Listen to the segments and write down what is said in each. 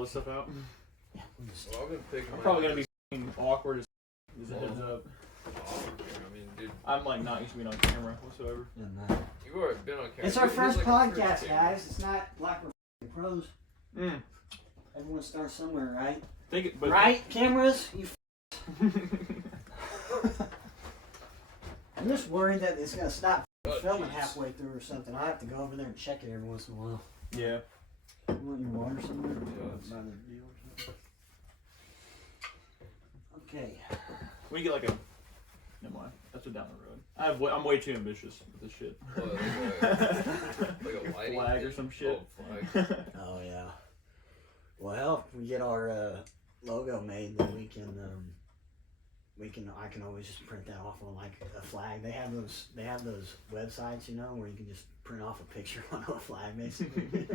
all this stuff out. Yeah, Well, I've been picking. I'm probably gonna be awkward as a heads up. Oh, I mean, dude. I'm like not used to being on camera whatsoever. You've already been on camera. It's our He's first like podcast, guys. It's not like we're pros. Mm. Everyone starts somewhere, right? Think it, but Right, cameras? You I'm just worried that it's going to stop filming halfway through or something. I have to go over there and check it every once in a while. yeah. You want your water somewhere? Yeah. By the deal or something? Okay. We get like a. Never mind. That's a down the road. I'm way too ambitious with this shit. Like a lighting flag or some shit. Oh, flag. Oh, yeah. Well, if we get our logo made, then we can I can always just print that off on like a flag. They have those websites, you know, where you can just print off a picture on a flag, basically.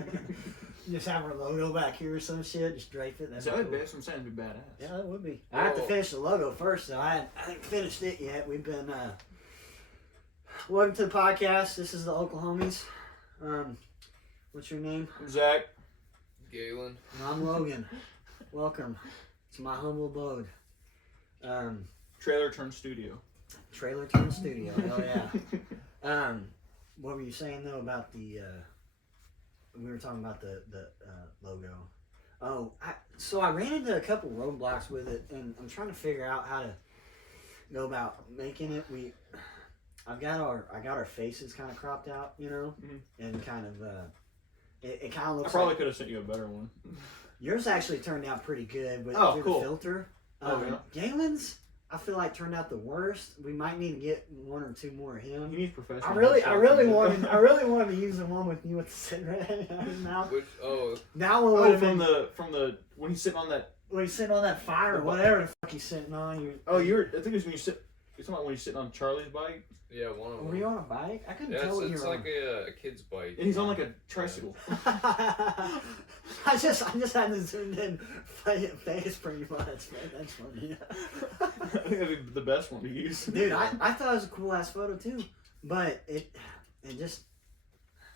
Just have our logo back here or some shit, just drape it. So that'd be I'm saying it'd be badass. Yeah, that would be. I have to finish the logo first, so I haven't finished it yet. We've been welcome to the podcast. This is the Oklahomies. What's your name? Zach. Galen. And I'm Logan. Welcome to my humble abode. Trailer turned studio. Trailer turned studio. Oh yeah. What were you saying though about the? We were talking about the logo. Oh, so I ran into a couple roadblocks with it, and I'm trying to figure out how to go about making it. I got our faces kind of cropped out, you know, and kind of it kind of looks. I probably could have sent you a better one. Yours actually turned out pretty good with cool. the filter. Yeah. Galen's, I feel like turned out the worst. We might need to get one or two more of him. He needs professional. I really wanted to use the one with you with the cigarette in his mouth. Which, that one would have from been the when he's sitting on that. when he's sitting on that fire or whatever the fuck he's sitting on. I think it was when you sit. It's not when you're sitting on Charlie's bike. yeah, one of them. Were you on a bike? I couldn't Yeah, tell what you it's were like a kid's bike. And he's on like a tricycle. I just had to zoom in face pretty much. Man, that's funny. I think that'd be the best one to use. Dude, I thought it was a cool ass photo too, but it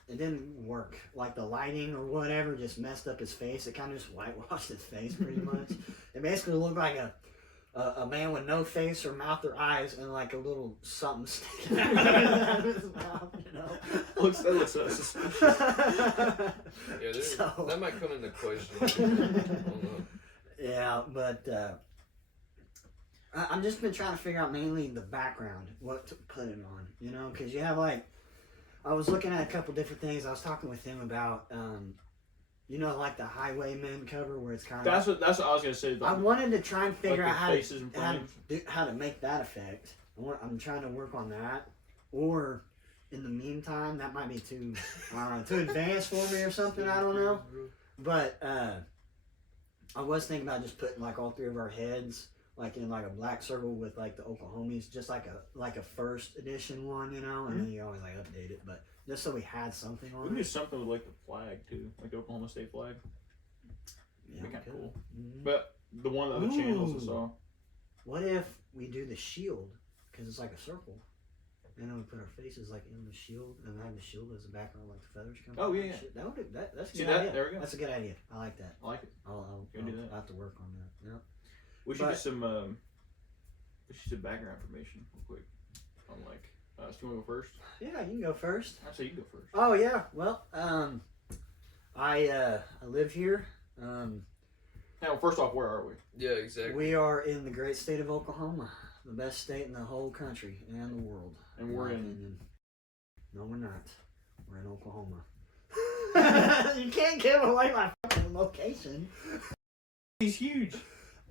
didn't work. Like the lighting or whatever just messed up his face. It kind of just whitewashed his face pretty much. It basically looked like a man with no face or mouth or eyes and like a little something sticking out of his mouth, you know. That looks suspicious. Yeah, So- that might come into question. I don't know. Yeah, but I've just been trying to figure out mainly the background, what to put it on, you know, because you have like, I was looking at a couple different things. I was talking with him about, you know, like the Highwaymen cover where it's kind of. That's what I was gonna say. I wanted to try and figure like out faces and frames. how to make that effect. I'm trying to work on that, or in the meantime, that might be too, I don't know, too advanced for me or something. I don't know, but I was thinking about just putting like all three of our heads like in like a black circle with like the Oklahomies, just like a first edition one, you know, and then you always like update it, but just so we had something on We could do it. something with like the flag too, like the Oklahoma State flag. Yeah, That'd be kind of cool. Mhm. But the one of the other channels I saw. What if we do the shield? Because it's like a circle. And then we put our faces like in the shield, and have the shield as a background, like the feathers come. Oh, out yeah, and yeah. shit. That would be, that's a See good that? idea. There we go. That's a good idea. I like that. I like it. I'll Go do that. have to work on that. Yeah. We should But- do some. We should do background information real quick. On like, so you want to go first? Yeah, you can go first. I say you go first. Oh yeah. Well, I live here. Now, first off, where are we? Yeah, exactly. We are in the great state of Oklahoma, the best state in the whole country and the world. And we're my in. opinion. No, we're not. We're in Oklahoma. You can't give away my fucking location. He's huge.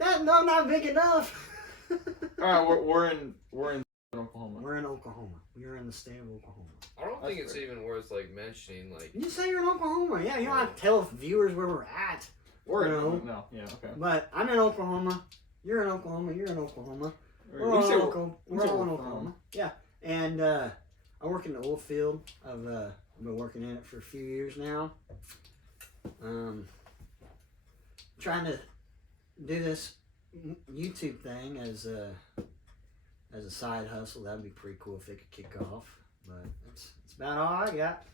No, not big enough. All right, we're in Oklahoma. We're in Oklahoma. We are in the state of Oklahoma. I don't think That's it's even worth like mentioning. Like, You just say you're in Oklahoma. Yeah, you don't have to tell viewers where we're at. We're in. No. No, yeah, okay. But I'm in Oklahoma. You're in Oklahoma. You're in Oklahoma. We We're all say in we're- Oklahoma. we We're say all in we're Oklahoma. from. Yeah, and I work in the oil field. I've been working in it for a few years now. Trying to do this YouTube thing as a side hustle. That'd be pretty cool if it could kick off. But that's about all I got.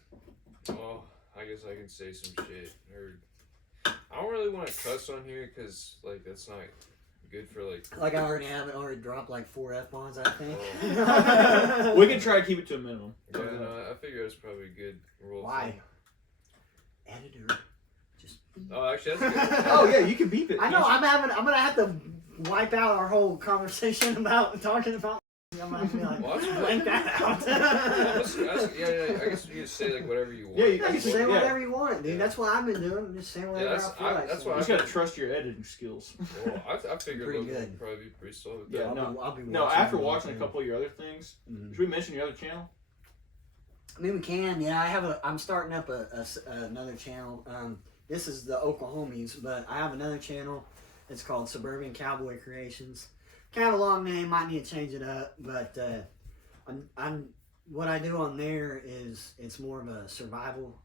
oh, I guess I can say some shit. Or I don't really want to cuss on here because like that's not good for like. Like I already dropped like 4 F-bombs, I think. We can try to keep it to a minimum. Yeah, no, I figure that's probably a good rule. Why? Editor. Oh, actually, that's good. Oh yeah, you can beep it. I know. I'm gonna have to wipe out our whole conversation about talking about. I'm gonna have to be like, Well, that's blank that out. Yeah, I guess you can say like whatever you want. Yeah, You can That's say what- whatever you want, dude. Yeah. That's what I've been doing. I'm just saying whatever that's- I feel I- like. that's so. what You just gotta trust your editing skills. Well, I figure Pretty Logan good. would probably be pretty solid. with Yeah, that. I'll be No, watching after it watching a again. couple of your other things, Mhm. should we mention your other channel? I mean, we can. Yeah, I'm starting up another channel. This is the Oklahomies, but I have another channel. It's called Suburban Cowboy Creations. Kind of a long name. Might need to change it up, but I'm what I do on there is it's more of a survival,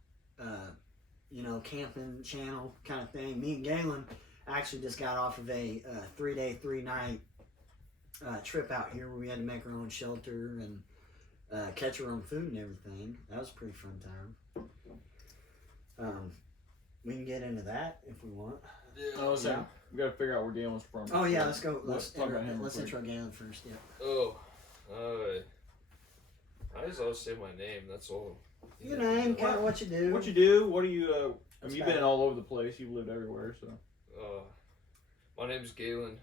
camping channel kind of thing. Me and Galen actually just got off of a 3-day, 3-night trip out here where we had to make our own shelter and catch our own food and everything. That was a pretty fun time. We can get into that if we want. Oh, so Yeah. we gotta figure out where Galen's from. Oh yeah, let's go. Let's talk about him real let's quick. intro Galen first. Yeah. Oh, I just always say my name. That's all. Your name, kind of what you do. What you do? What do you? I What's mean, you've that? been all over the place. You've lived everywhere, so. My name's Galen.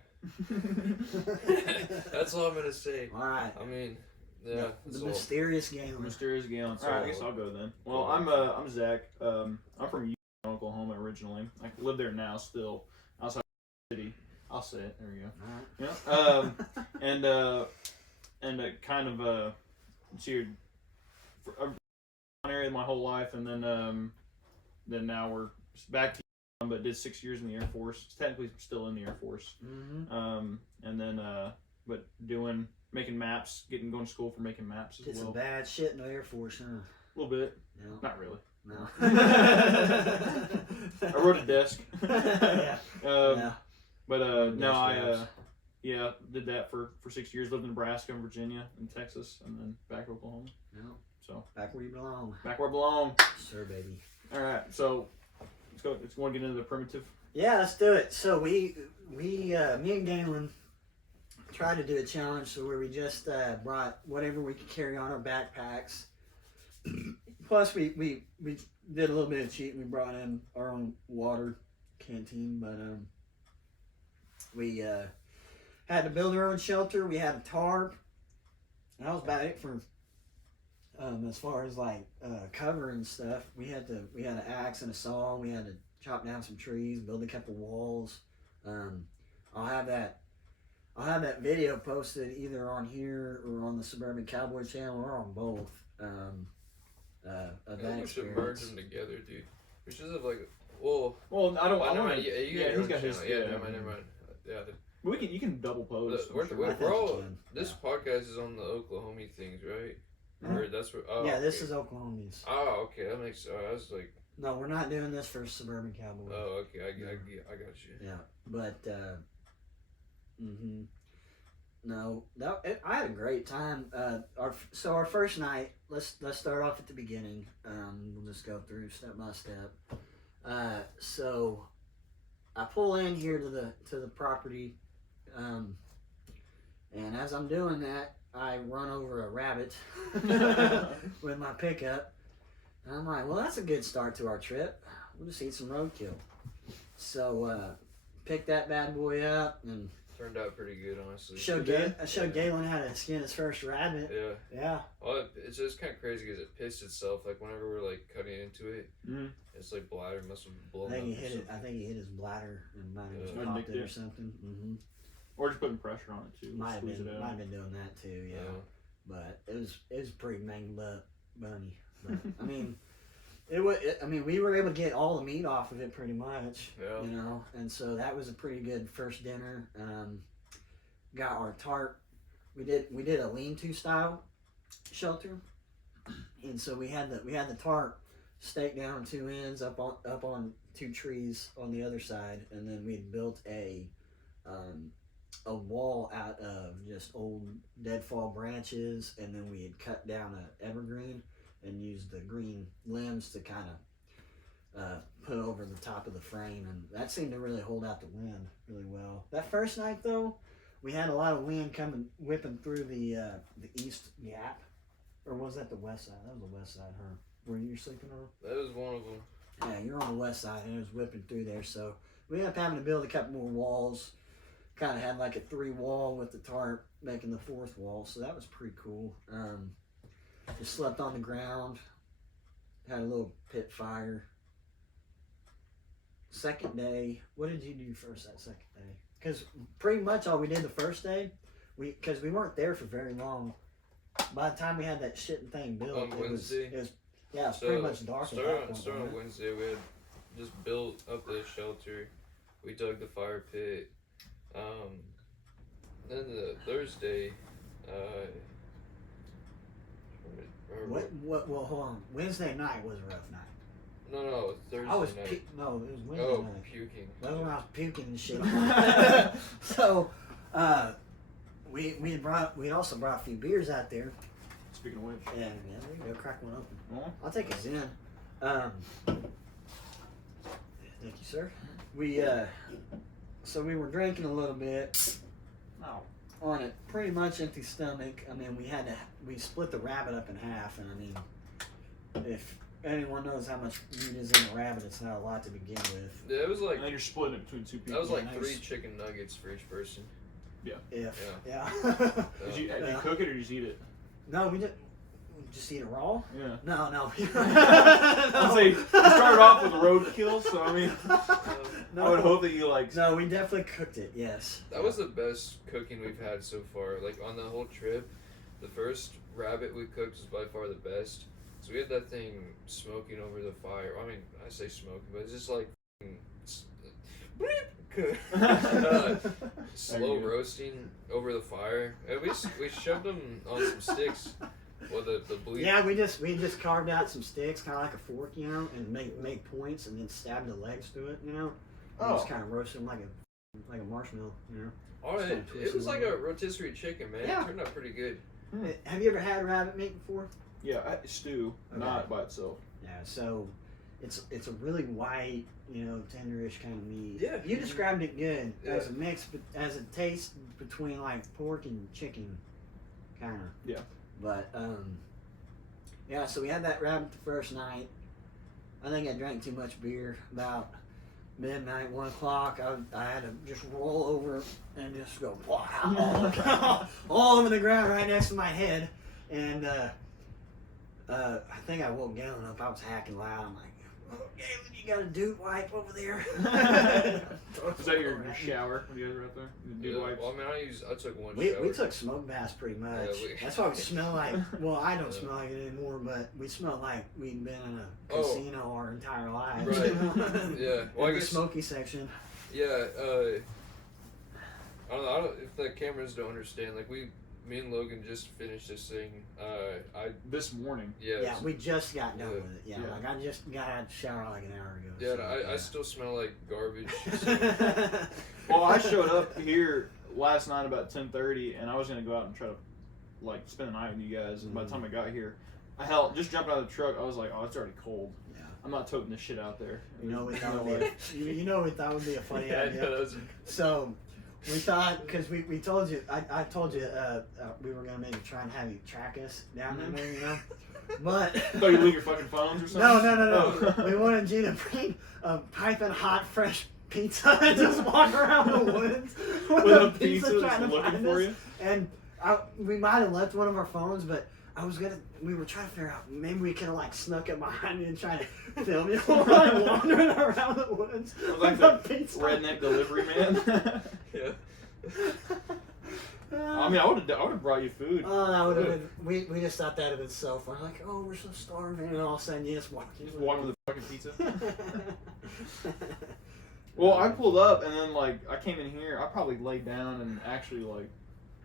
That's all I'm gonna say. All right. I mean, yeah. That's The all. mysterious Galen. Mysterious Galen. So- All right, I guess I'll go then. Well, I'm Zach. I'm from Oklahoma originally. I live there now, still outside the city. I'll say it. There we go. All right. Yeah. And kind of cheered for one area my whole life, and then now we're back to, but did 6 years in the Air Force. Technically still in the Air Force. Mm-hmm. And then but making maps, going to school for making maps as Did well. some bad shit in the Air Force, huh? A little bit, No. not really. No. I wrote a desk. Yeah. Um, But Those no, I jobs. did that for 6 years. Lived in Nebraska and Virginia and Texas, and then back to Oklahoma. No. So Back where you belong. back where I belong. Sir, baby. All right, so let's go. Let's go and get into the primitive. Yeah, let's do it. So me and Galen tried to do a challenge so where we just brought whatever we could carry on our backpacks. Plus, we did a little bit of cheating. We brought in our own water canteen, but we had to build our own shelter. We had a tarp. That was about it for as far as like cover and stuff. We had an axe and a saw. We had to chop down some trees, build a couple walls. I'll have that video posted either on here or on the Suburban Cowboy channel or on both. Of I that think we should merge experience. them together, dude. We should have like, well, I don't. oh, I never want mind. to. Yeah, you yeah, got he's got his. Yeah, never mind. Yeah, You can double pose. I'm we're, sure. we're, I think we're you all, can. this podcast is on the Oklahoma things, right? Mhm. Or that's where. Oh, Yeah, this okay. is Oklahomies. Oh, okay, that makes. I was like, No, we're not doing this for Suburban Cowboy. oh, okay, I got you. Yeah, but no, I had a great time. Our first night. Let's start off at the beginning. We'll just go through step by step. So I pull in here to the property, and as I'm doing that, I run over a rabbit with my pickup. And I'm like, well, that's a good start to our trip. We'll just eat some roadkill. So pick that bad boy up and Turned out pretty good, honestly. showed Galen how to skin his first rabbit. Yeah. Yeah. Well, it's just kind of crazy because it pissed itself. Like whenever we're like cutting into it, Mhm. it's like bladder must have blown I up. think he or hit it. I something. think he hit his bladder and might have just Yeah. popped Nicked it or it. something. Mm-hmm. Or just putting pressure on it too. Might have Squeeze been it out. might have been doing that too. Yeah. But it was pretty mangled up bunny. But I mean, we were able to get all the meat off of it pretty much. Yeah. You know, and so that was a pretty good first dinner. Got our tarp. We did a lean-to style shelter, and so we had the tarp staked down on two ends up on two trees on the other side, and then we had built a wall out of just old deadfall branches, and then we had cut down an evergreen and used the green limbs to kind put over the top of the frame, and that seemed to really hold out the wind really well. That first night though, we had a lot of wind whipping through the east gap, or was that the west side? That was the west side, huh? Where you sleeping on? That was one of them. Yeah, you're on the west side, and it was whipping through there. So we ended up having to build a couple more walls. Kind of had like a 3-wall with the tarp making the 4th wall, so that was pretty cool. Just slept on the ground. Had a little pit fire. Second day, what did you do first that second day? Because pretty much all we did the first day, because we weren't there for very long. By the time we had that shit thing built, On Wednesday? it was pretty much dark. Starting on Wednesday, we had just built up the shelter. We dug the fire pit. Then the Thursday, Well, hold on. Wednesday night was a rough night. No, Thursday I was night. it was Wednesday night. Puking. That was when I was puking and shit. So, we'd also brought a few beers out there. Speaking of which. Yeah, there you go. Crack one open. Oh. I'll take a Zen. Thank you, sir. So we were drinking a little bit. Oh. On a pretty much empty stomach. I mean, we split the rabbit up in half, and I mean, if anyone knows how much meat is in a rabbit, it's not a lot to begin with. Yeah, it was like. And then you're splitting it between 2 people. That was like nice. 3 chicken nuggets for each person. Yeah. Did you cook it or just eat it? No, we just eat it raw. Yeah. No. I'd say you started off with roadkill, so I mean, I would hope that you like. No, we definitely cooked it. Yes. That was the best cooking we've had so far. Like on the whole trip, the first rabbit we cooked was by far the best. So we had that thing smoking over the fire. I mean, I say smoking, but it's just like slow roasting over the fire. And we shoved them on some sticks. Well, the bleach. Yeah, we just carved out some sticks, kind of like a fork, you know, and make points, and then stabbed the legs to it, you know. And just kind of roasted them like a marshmallow, you know. Oh, it was like a rotisserie chicken, man. Yeah. It turned out pretty good. Have you ever had rabbit meat before? Yeah, stew, not by itself. Yeah, so it's a really white, you know, tenderish kind of meat. Yeah. You described it good as Yeah. a mix, as a taste between like pork and chicken, kind of. Yeah. But yeah, so we had that rabbit the first night. I think I drank too much beer. About midnight, 1 o'clock, I had to just roll over and just go all over the ground right next to my head. And I think I woke Galen up. I was hacking loud. I'm like, "Oh, Galen, you got a dude wipe over there." Was that your shower when you guys were out there? Dude wipes? Well, I mean, I took one We shower. took smoke baths pretty much. Yeah, That's why we smell like, well, I don't smell like it anymore, but we smell like we'd been in a casino our entire lives. Right. Yeah. Well, I The guess. smoky section. Yeah. I don't know if the cameras don't understand. Like me and Logan just finished this thing. This morning. Yeah. Yeah, we just got done Yeah. with it. Yeah, Yeah. like I just got out of the shower like an hour ago. Yeah, so, and I still smell like garbage. So. Well, I showed up here last night about 10:30, and I was gonna go out and try to like spend the night with you guys. And by the time I got here, just jumped out of the truck. I was like, oh, it's already cold. Yeah. I'm not toting this shit out there. You know, we There's thought no would be way. you know we thought would be a funny Yeah, idea. that was, So we thought, because we told you, I told you we were gonna maybe try and have you track us down there, you know. But I thought you leave your fucking phones or something. no. Oh. We wanted you to bring a piping hot fresh pizza and just walk around the woods With a pizza just trying to looking find for us. you. And we might have left one of our phones, but we were trying to figure out, maybe we could have like snuck up behind you and tried to film you while like wandering around the woods. Like with a the pizza. redneck delivery man. yeah. I mean, I would have brought you food. Oh, that would have been. We just thought that would have been so fun. Like, oh, we're so starving, and all of a sudden you just walk. Just walk with the fucking pizza. Well, I pulled up and then like I came in here. I probably laid down and actually like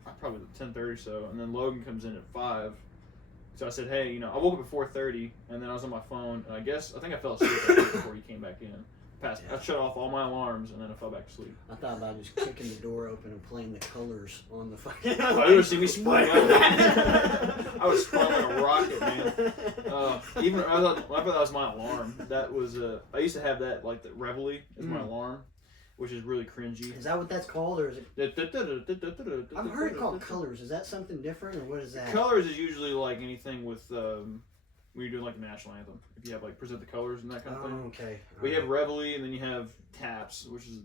I probably 10:30 or so, and then Logan comes in at 5. So I said, hey, I woke up at 4:30, and then I was on my phone, and I think I fell asleep before you came back in. passed. Yeah. I shut off all my alarms and then I fell back to sleep. I thought about just kicking the door open and playing the colors on the fucking. Oh, you would have seen me spring up. I was sprung like a rocket, man. Even I thought that was my alarm. That was I used to have that like the Reveille as my alarm, which is really cringy. Is that what that's called, or is it? I've heard it called colors. Is that something different, or what is that? Colors is usually like anything with when you're doing like the national anthem. If you have like present the colors and that kind of thing. Oh, okay. We have Reveille, and then you have taps, which is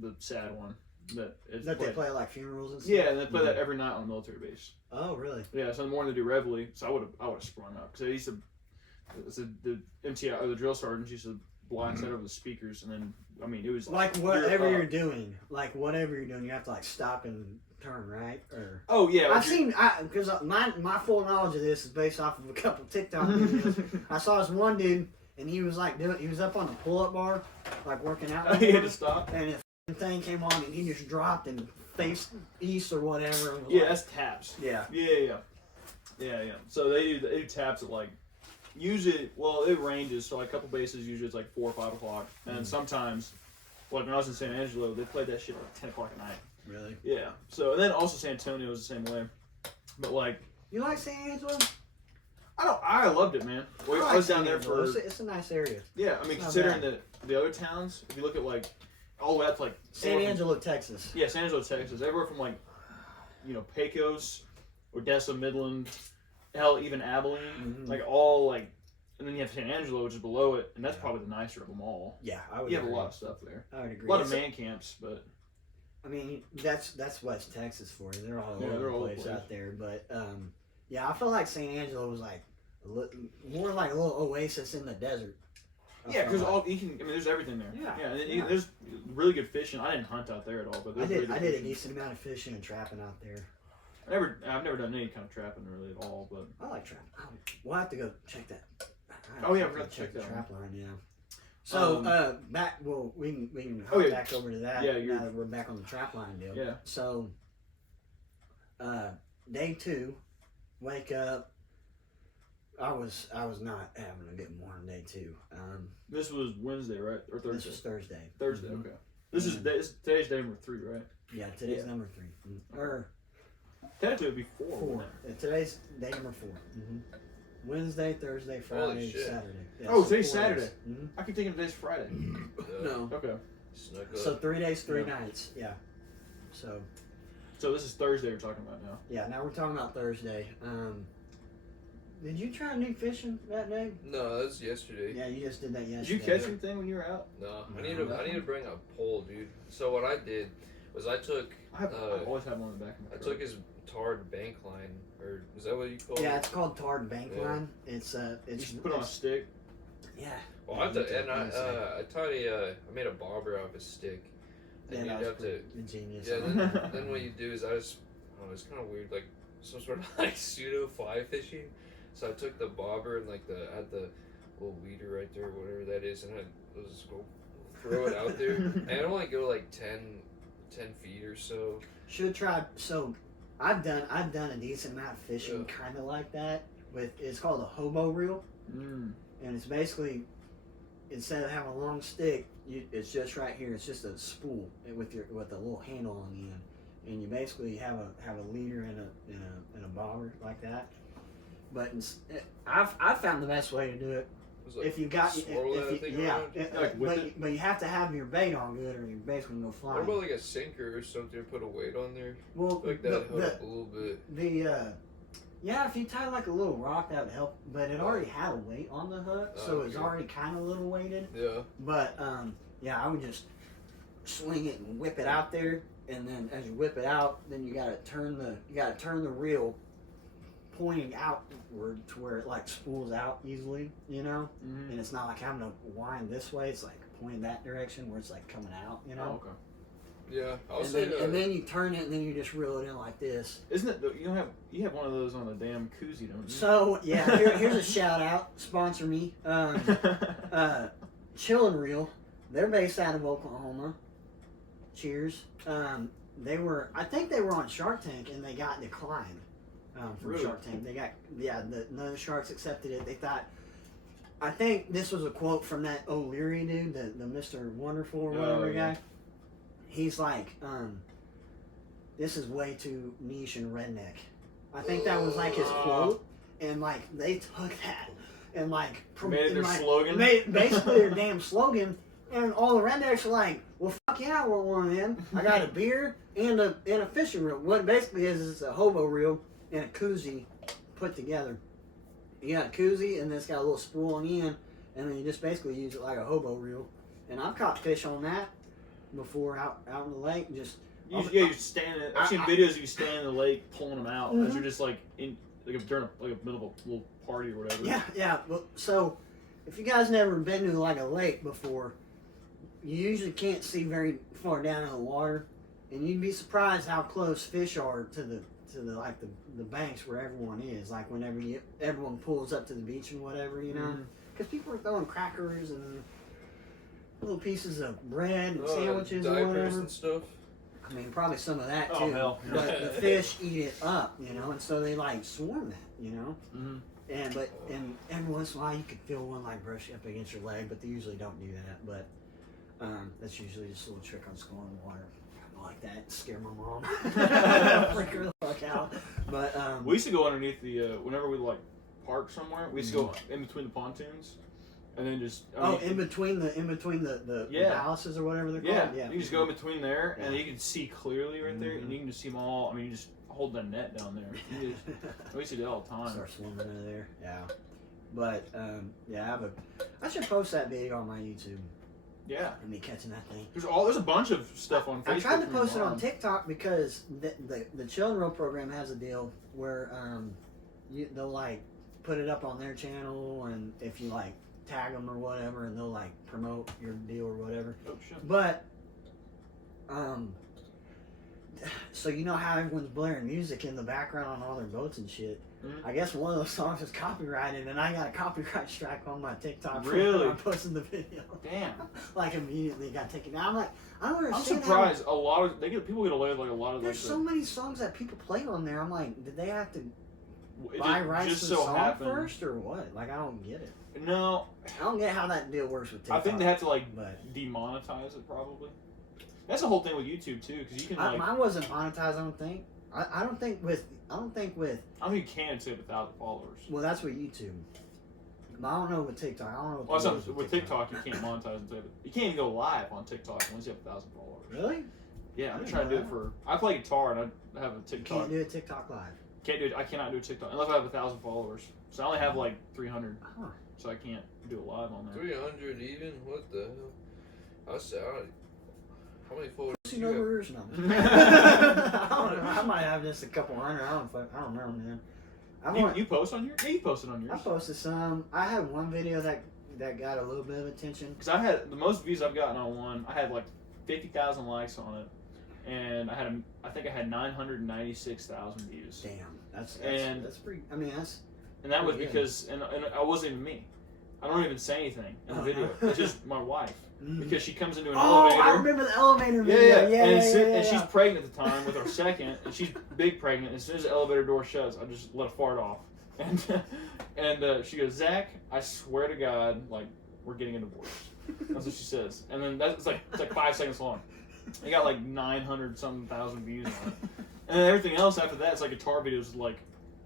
the sad one. That they play at like funerals and stuff. Yeah, and they play that every night on a military base. Oh, really? Yeah, so in the morning they do Reveille. So I would have sprung up because they used to. The MTI or the drill sergeants used to blindside over the speakers, and then I mean it was like whatever you're doing, you have to like stop and turn, right? Or oh yeah, I've seen because my full knowledge of this is based off of a couple TikTok videos. I saw this one dude, and he was like he was up on the pull-up bar, like working out. He had to stop, and the thing came on, and he just dropped and faced east or whatever. And yeah, that's taps. Yeah. So they do taps at like. Usually, well, it ranges. So, like, a couple bases, usually it's like 4 or 5 o'clock. And sometimes, like, when I was in San Angelo, they played that shit at like 10 o'clock at night. Really? Yeah. So, and then also San Antonio was the same way. But, like... You like San Angelo? I loved it, man. Well, I was down there for... It's a nice area. Yeah, I mean, considering the other towns, if you look at, like, all the way up to, like... San Angelo, Texas. Yeah, San Angelo, Texas. Everywhere from, like, Pecos, Odessa, Midland... Hell, even Abilene, like all like, and then you have San Angelo, which is below it, and that's probably the nicer of them all. Yeah, I would. You have a lot of stuff there. I would agree. A lot of man camps, but I mean that's West Texas for you. They're all over the place out there. But yeah, I feel like San Angelo was like more like a little oasis in the desert. Yeah, because there's everything there. Yeah, and there's really good fishing. I didn't hunt out there at all, but I did a decent amount of fishing and trapping out there. I've never done any kind of trapping really at all, but I like trapping. We'll have to go check that. Oh yeah, we're gonna check the that trap line. Yeah. So back. Well, we can hop back over to that. Yeah, now that we're back on the trap line deal. Yeah. So day 2, wake up. I was not having a good morning day 2. This was Wednesday, right, or Thursday? This was Thursday. Thursday, okay. This is today's day number 3, right? Yeah, today's number 3. Or technically it'd be 4. Today's day number 4. Wednesday, Thursday, Friday, Saturday. Yeah, oh, today's Saturday. Mm-hmm. I keep thinking today's Friday. No. Okay. So 3 days, 3 nights. Yeah. So this is Thursday we're talking about now. Yeah, now we're talking about Thursday. Did you try new fishing that day? No, that was yesterday. Yeah, you just did that yesterday. Did you catch anything when you were out? No, I need to bring a pole, dude. So what I did was I took. I've always had one in the back of my truck. I took his tarred bank line, or is that what you call it? Yeah, it's called tarred bank line. It's you just put on a stick. Yeah. Well, I made a bobber out of a stick. And yeah, you'd have to ingenious. Yeah, then what you do is it's kind of weird, like some sort of like pseudo fly fishing. So I took the bobber and like had the little weeder right there, whatever that is, and I was just go throw it out there. And I'd only go like 10 feet or so. Should try. So I've done a decent amount of fishing, kind of like that. It's called a hobo reel, and it's basically instead of having a long stick, it's just right here. It's just a spool with a little handle on the end, and you basically have a leader and a bobber like that. But I've found the best way to do it. Like if you got but you have to have your bait on good, or you're basically gonna fly. What about like a sinker or something? Put a weight on there. Well, like that help a little bit. If you tie like a little rock, that would help. But it already had a weight on the hook, so it's already kind of a little weighted. Yeah. But I would just swing it and whip it out there, and then as you whip it out, then you gotta turn the reel pointing outward to where it like spools out easily, and it's not like having to wind this way. It's like pointing that direction where it's like coming out, Oh, okay. Yeah, and then you turn it and then you just reel it in like this. Isn't it? You have one of those on the damn koozie, don't you? So yeah, here's a shout out. Sponsor me. Chillin' Reel. They're based out of Oklahoma. Cheers. I think they were on Shark Tank and they got declined from Really? Shark Tank. They got none of the sharks accepted it. They thought I think this was a quote from that O'Leary dude, the Mr. Wonderful or whatever yeah. guy. He's like, this is way too niche and redneck. I think that was like his quote, and like they took that and like made it their slogan. Made basically their damn slogan, and all the rednecks are like, well, fuck yeah, I want one of them. I got a beer and a fishing reel. What it basically is a hobo reel and a koozie put together. You got a koozie, and then it's got a little spool on the end, and then you just basically use it like a hobo reel. And I've caught fish on that before out in the lake. Just you're standing. I've seen videos of you standing in the lake pulling them out as you're just like in during a middle of a little party or whatever. Yeah. Well, so if you guys never been to like a lake before, you usually can't see very far down in the water, and you'd be surprised how close fish are to the banks where everyone is. Like whenever everyone pulls up to the beach and whatever, you know, because people are throwing crackers and little pieces of bread and sandwiches and whatever. And stuff. I mean, probably some of that too. Oh, hell. But the fish eat it up, you know, and so they like swarm that, you know. Mm-hmm. And every once in a while you could feel one like brush up against your leg, but they usually don't do that. But that's usually just a little trick on scoring water. I like that. Scare my mom. Freak her the fuck out. But we used to go underneath the whenever we like park somewhere. We used to go in between the pontoons, and then just in between the balances or whatever they're called. Yeah, you just go in between there, and you can see clearly right there, and you can just see them all. I mean, you just hold that net down there. We used to do it all the time. Start swimming in there. Yeah, but I should post that video on my YouTube. Yeah, and me catching that thing. There's a bunch of stuff on Facebook. I tried to post it on TikTok because the Children Row program has a deal where they'll like put it up on their channel, and if you like tag them or whatever, and they'll like promote your deal or whatever. Oh shit. But so you know how everyone's blaring music in the background on all their boats and shit. Mm-hmm. I guess one of those songs is copyrighted, and I got a copyright strike on my TikTok for when I posted the video. Damn. Like immediately got taken down. I'm like, I don't understand. I'm surprised a lot of people get away with like a lot of. There's so many songs that people play on there. I'm like, did they have to buy rights just to the so song happened. first or what? Like, I don't get it. No, I don't get how that deal works with TikTok. I think they have to like demonetize it probably. That's the whole thing with YouTube too, because you can like. Mine wasn't monetized. I don't think. I don't think with. I don't think you can save 1,000 followers. Well, that's with YouTube. But I don't know with TikTok. I don't know. With TikTok, you can't monetize and save it. You can't even go live on TikTok unless you have 1,000 followers. Really? Yeah, I'm trying to do it for. I play guitar and I have a TikTok. You can't do a TikTok live. Can't do it. I cannot do a TikTok unless I have 1,000 followers. So I only have like 300. Huh. So I can't do it live on there. 300 even? What the hell? How many followers do you numbers? No. I don't know. I might have just a couple hundred. I don't know, man. You post on yours? Yeah, you posted on yours. I posted some. I had one video that got a little bit of attention. Because I had the most views I've gotten on one. I had like 50,000 likes on it, and I think I had 996,000 views. Damn, that's pretty. I mean, that's. And that was because and I wasn't even me. I don't even say anything in the video. It's just my wife. Because she comes into an elevator. I remember the elevator video. Yeah. And she's pregnant at the time with our second, and she's big pregnant. As soon as the elevator door shuts, I just let a fart off. And she goes, Zach, I swear to God, like, we're getting a divorce. That's what she says. And then it's like 5 seconds long. It got like 900-something thousand views on it. And then everything else after that, it's like guitar videos with like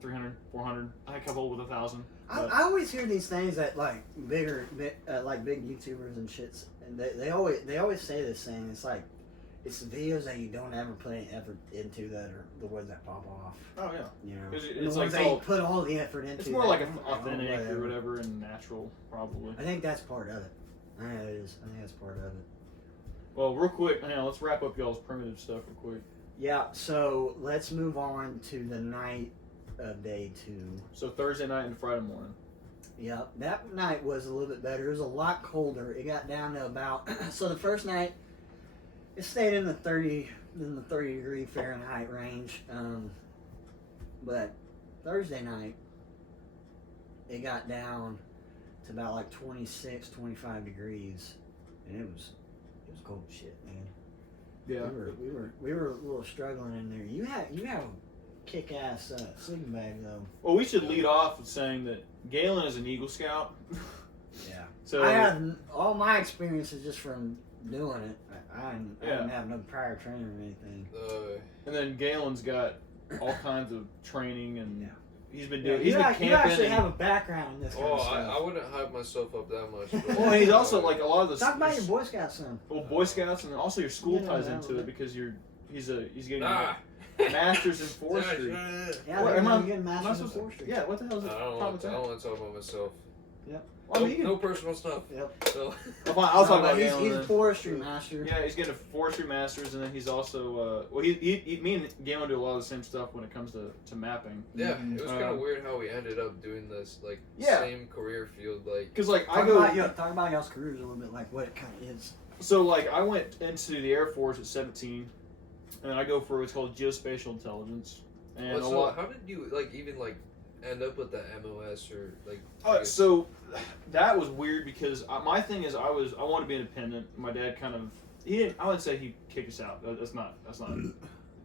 300, 400. I had a couple with 1,000. I always hear these things that like big YouTubers and shits, and they always say this thing. It's like it's the videos that you don't ever put any effort into that are the ones that pop off. Oh yeah, you know, it's the ones like that you put all the effort into. It's more like authentic or whatever and natural, probably. I think that's part of it. I think it is. I think that's part of it. Well, real quick, let's wrap up y'all's primitive stuff real quick. Yeah, so let's move on to the night of day 2. So Thursday night and Friday morning. Yeah, that night was a little bit better. It was a lot colder. It got down to about so the first night it stayed in the 30 degree Fahrenheit range. But Thursday night it got down to about like 26, 25 degrees, and it was cold as shit, man. Yeah, we were a little struggling in there. You have a kick-ass sleeping bag though. Well, we should lead off with saying that Galen is an Eagle Scout, Yeah. So I had all my experiences just from doing it. I didn't have no prior training or anything. and then Galen's got all kinds of training, and Yeah. he's been doing. Yeah, He's been camping. you actually and, have a background in this kind of stuff. I wouldn't hype myself up that much. But, well, and he's also like a lot of the. Talk about your Boy Scout son. Well, Boy Scouts, and then also your school Yeah, ties yeah, into yeah. it because he's getting Nah. a master's in forestry. Yeah, What, they're am I- getting am I masters in supposed to- forestry. Yeah, what the hell is I it? don't want to talk about myself. Well, I mean, No personal stuff. Yep. So. I'll talk about he's Galen. a then. forestry master. Yeah, he's getting a forestry master's, and then he's also me and Galen do a lot of the same stuff when it comes to mapping. Yeah, it was kind of Um, weird how we ended up doing this, like, Yeah. same career field, like. Because like Talk about y'all's careers a little bit, like what it kind of is. So like I went into the Air Force at 17, and then I go for what's called geospatial intelligence, and Well, so how did you even end up with the MOS or like? I guess- so that was weird because my thing is I wanted to be independent. My dad kind of I wouldn't say he kicked us out. That's not he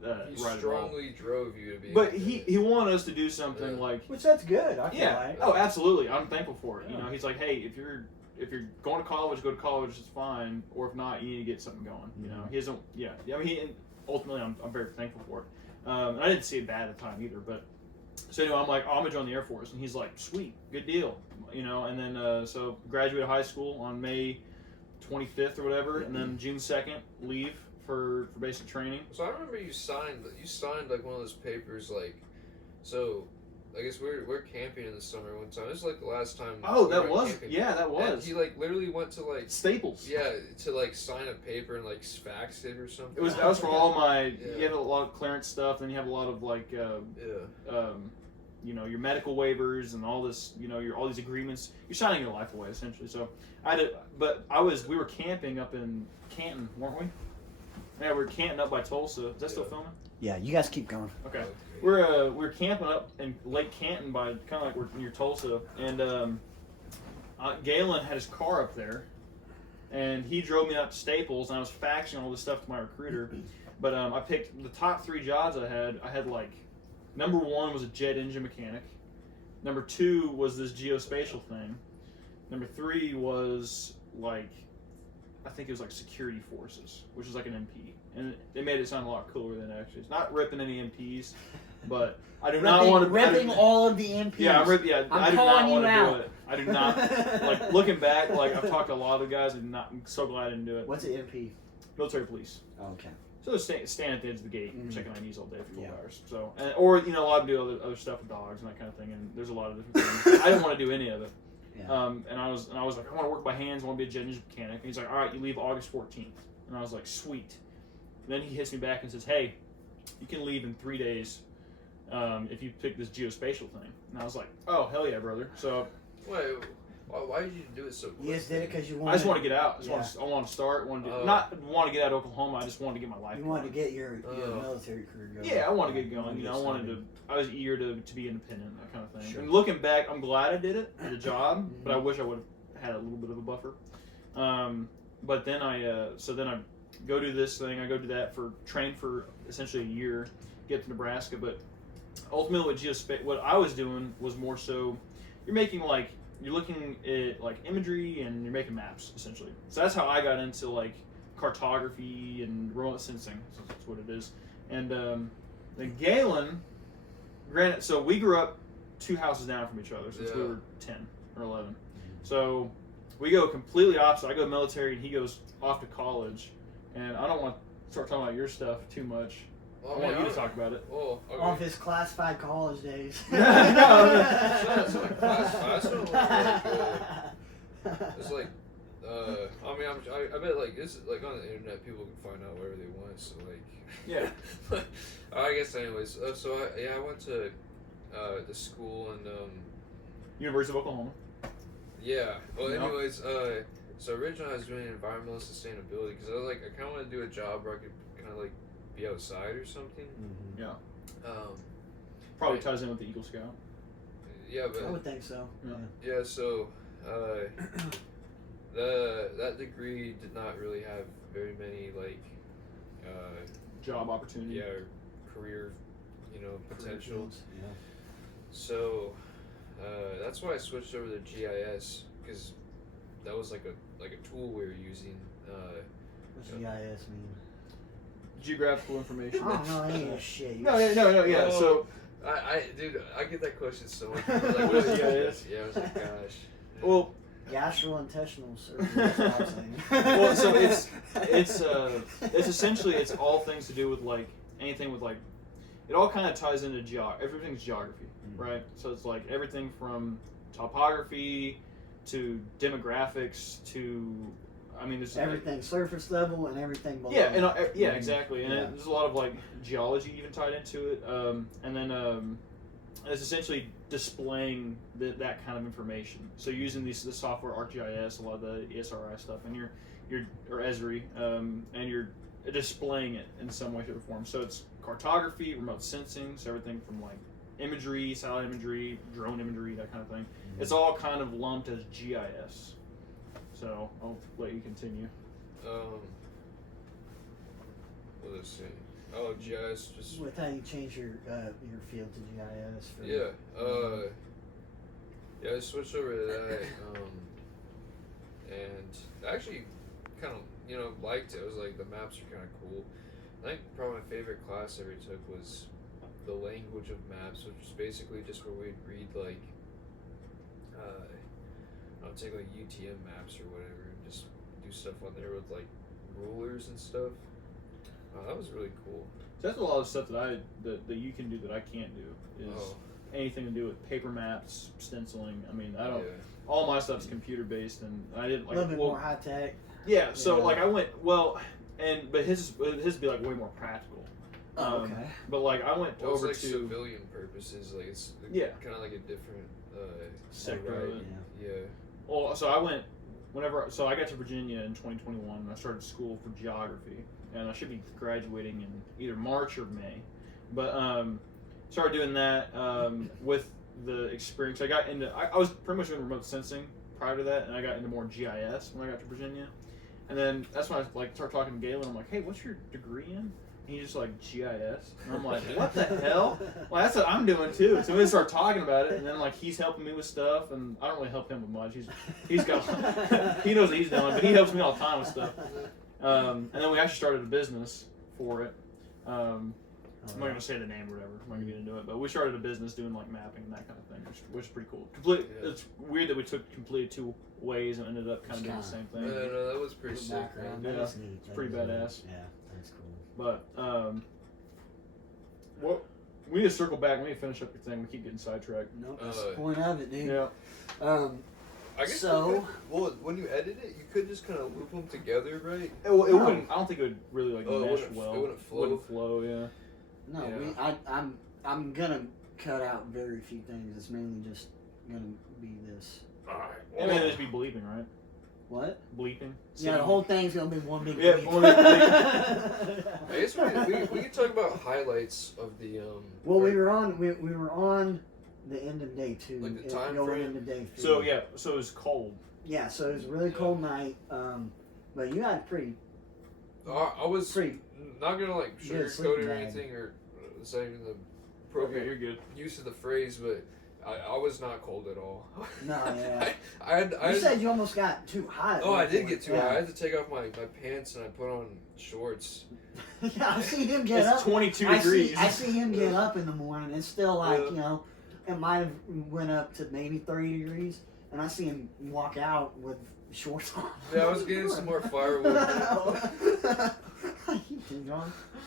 right at all. strongly drove you to be. But he wanted us to do something Yeah. like Which that's good. I feel yeah. like. Oh, absolutely. I'm thankful for it. You Yeah. know, he's like, hey, if you're going to college, go to college. It's fine. Or if not, you need to get something going. You know, he doesn't. Yeah. I mean, and ultimately, I'm very thankful for it. And I didn't see it bad at the time either. But so anyway, I'm like, oh, I'm gonna join the Air Force, and he's like, sweet, good deal. You know, and then so graduated high school on May 25th or whatever, and then June 2nd leave for basic training. So I remember you signed like one of those papers, like, so. I guess we're camping in the summer one time. This is like the last time. Oh, we that went was camping. yeah, that And was he like literally went to like Staples. to sign a paper and like fax it or something. It was that was for all my. Yeah. You have a lot of clearance stuff, then you have a lot of like. Yeah. You know, your medical waivers and all this, you know, all these agreements. You're signing your life away essentially. So we were camping up in Canton, weren't we? Yeah, we were camping up by Tulsa. Is that still Yeah. filming? Yeah, you guys keep going. Okay. We're camping up in Lake Canton by kind of like we're near Tulsa, and Galen had his car up there, and he drove me out to Staples, and I was faxing all this stuff to my recruiter. But I picked the top 3 jobs I had. I had like number 1 was a jet engine mechanic. Number 2 was this geospatial thing. Number 3 was like I think it was like security forces, which is like an MP. And they made it sound a lot cooler than it actually is. Not ripping any MPs, but I do not want to ripping all of the MPs. Yeah, I do I'm not calling want you to out. do it. I do not like looking back. Like I've talked to a lot of guys, and I'm so glad I didn't do it. What's an MP? Military police. Oh, okay. So they stand at the edge of the gate, Mhm. checking IDs all day for 12 Yeah. hours. So, or a lot of them do other stuff with dogs and that kind of thing. And there's a lot of different things. I didn't want to do any of it. Yeah. And I was like, I want to work by hands. I want to be a jet engine mechanic. And he's like, all right, you leave August 14th. And I was like, sweet. And then he hits me back and says, hey, you can leave in 3 days if you pick this geospatial thing. And I was like, oh, hell yeah, brother. So Wait, why did you do it so quick? You just did it because you I wanted. just want to get out. Yeah. I want to start. Not want to get out of Oklahoma. I just wanted to get my life You going. wanted to get your military career going. Yeah, I want to get going. You You know, I wanted to. I was eager to be independent, that kind of thing. Sure. And looking back, I'm glad I did it as a job, but I wish I would have had a little bit of a buffer. But then I go do this thing. I go do that train for essentially a year, get to Nebraska. But ultimately, what I was doing was more so, you're looking at like imagery and you're making maps essentially. So that's how I got into like cartography and remote sensing. So that's what it is. And then Galen, granted, so we grew up 2 houses down from each other since we were 10 or 11. So we go completely opposite. I go military and he goes off to college. And I don't want to start talking about your stuff too much. Well, I want you to talk about it. Oh, okay. Off his classified college days. It's not classified. It's not it's like, I bet like this like on the internet people can find out whatever they want. So like, Yeah. I guess anyways. I went to the school and University of Oklahoma. yeah. Well, Yeah. anyways, so originally I was doing environmental sustainability because I kind of want to do a job where I could kind of like be outside or something. Mhm. Yeah. Um, Probably Right. ties in with the Eagle Scout. yeah, but I would think so. Yeah. yeah, so that degree did not really have very many like Job opportunity. yeah career potential. Yeah. So that's why I switched over to GIS because that was like a tool we were using. What's GIS mean? Geographical information. I don't know any of this shit. No, yeah. Oh. So, Dude, I get that question so much. Like, what is GIS? Yeah, I was like, gosh. well, Gastrointestinal surgery. That's what I'm saying. well, so it's essentially it's all things to do with like anything with like it all kind of ties into everything's geography, right? So it's like everything from topography to demographics to there's everything surface level and everything below. yeah, and yeah, exactly, and there's a lot of like geology even tied into it, and then it's essentially displaying that kind of information. So using the software ArcGIS, a lot of the ESRI stuff, and or Esri, and you're displaying it in some way, shape, or form. So it's cartography, remote sensing, so everything from like imagery, satellite imagery, drone imagery, that kind of thing. It's all kind of lumped as GIS. So I'll let you continue. Let's see. Oh, GIS just. With how you change your field to GIS. Yeah, I switched over to that, and I actually kind of liked it. I was like, the maps are kind of cool. I think probably my favorite class I ever took was the language of maps, which is basically just where we'd read like I'll take like UTM maps or whatever and just do stuff on there with like rulers and stuff. That was really cool. So that's a lot of stuff that you can do that I can't do is anything to do with paper maps, stenciling. I don't. Yeah. All my stuff's computer based, and I did like a little bit more high tech. Yeah. So like I went but his would be like way more practical. Okay. But like I went over like to civilian purposes, like it's kind of like a different sector. Right. Yeah. Well, so I went so I got to Virginia in 2021, and I started school for geography, and I should be graduating in either March or May. But started doing that with the experience. I got into I was pretty much doing remote sensing prior to that, and I got into more GIS when I got to Virginia. And then that's when I like started talking to Galen. I'm like, hey, what's your degree in? And he's just like, GIS. And I'm like, what the hell? Well, that's what I'm doing too. So we start talking about it, and then like he's helping me with stuff, and I don't really help him with much. He's got he knows what he's doing, but he helps me all the time with stuff. And then we actually started a business for it. I'm not gonna say the name or whatever. I'm not gonna get into it, but we started a business doing like mapping and that kind of thing, which is pretty cool. It's weird that we took completely two ways and ended up kind of doing the same thing. No, that was pretty sick. Background. Yeah, That's neat. it's pretty badass. Yeah, that's cool. But we need to circle back. We need to finish up your thing. We keep getting sidetracked. Nope, that's the point of it, dude. Yeah. I guess when you edit it, you could just kind of loop them together, right? It wouldn't. I don't think it would really like mesh well. It wouldn't flow. Wouldn't flow. Yeah. No, Yeah. I'm gonna cut out very few things. It's mainly just gonna be this. Alright. And then just be bleeping, right? What? Bleeping. Yeah, the whole thing's gonna be one big. Yeah, bleep. one big bleep. I guess we could talk about highlights of the Well, we were on the end of day 2, Like the time going frame? into day 3. So yeah, so it was cold. Yeah, so it was a really cold night. But you had pretty. I was Pretty not gonna like good sugarcoat sleeping it or bag. anything or say the Okay, appropriate you're good. use of the phrase, but I was not cold at all. No, yeah. I You said you almost got too hot. Oh, I did get too hot. I high. had to take off my pants and I put on shorts. Yeah, I see him get It's up. 22 degrees. I see him get up in the morning. It's still like, Yeah. it might have went up to maybe 30 degrees. And I see him walk out with shorts on. Yeah, I was getting some more firewood.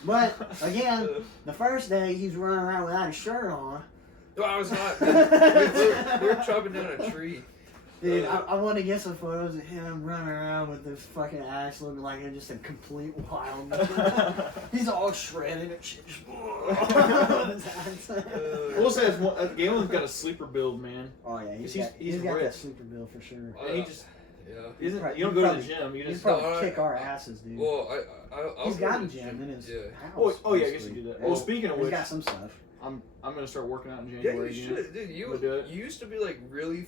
But, again, the first day he's running around without a shirt on. No, I was not. We were chopping down a tree. Dude, I want to get some photos of him running around with this fucking ass looking like just a complete wild. He's all shredded and shit. We'll say Galen's got a sleeper build, man. Oh yeah, he's He's got that ripped. sleeper bill for sure. And he just Yeah. you don't go to the gym. You He'd just probably No, kick our asses, dude. Well, I'll He's go got to a the gym in his house. Oh yeah, I guess basically. you do that. Yeah. Well, speaking of He's which, got some stuff. I'm gonna start working out in Yeah, January you again. should, dude. We'll do it. You used to be like really.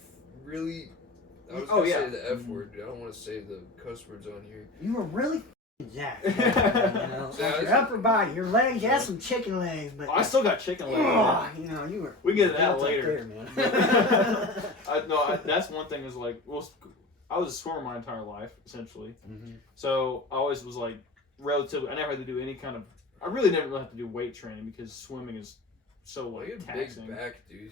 I was Oh, gonna yeah. say the F word. Dude. I don't want to say the cuss words on here. You were really jacked. Yeah, Like your upper body, your legs. You had some chicken legs, but I still got chicken legs. oh, you were. We get to that built up later. there, man. That's one thing is like, well, I was a swimmer my entire life, essentially. Mm-hmm. So I always was like relatively. I never had to do any kind of. I really never really have to do weight training because swimming is so Well, like you have taxing. big back, dude.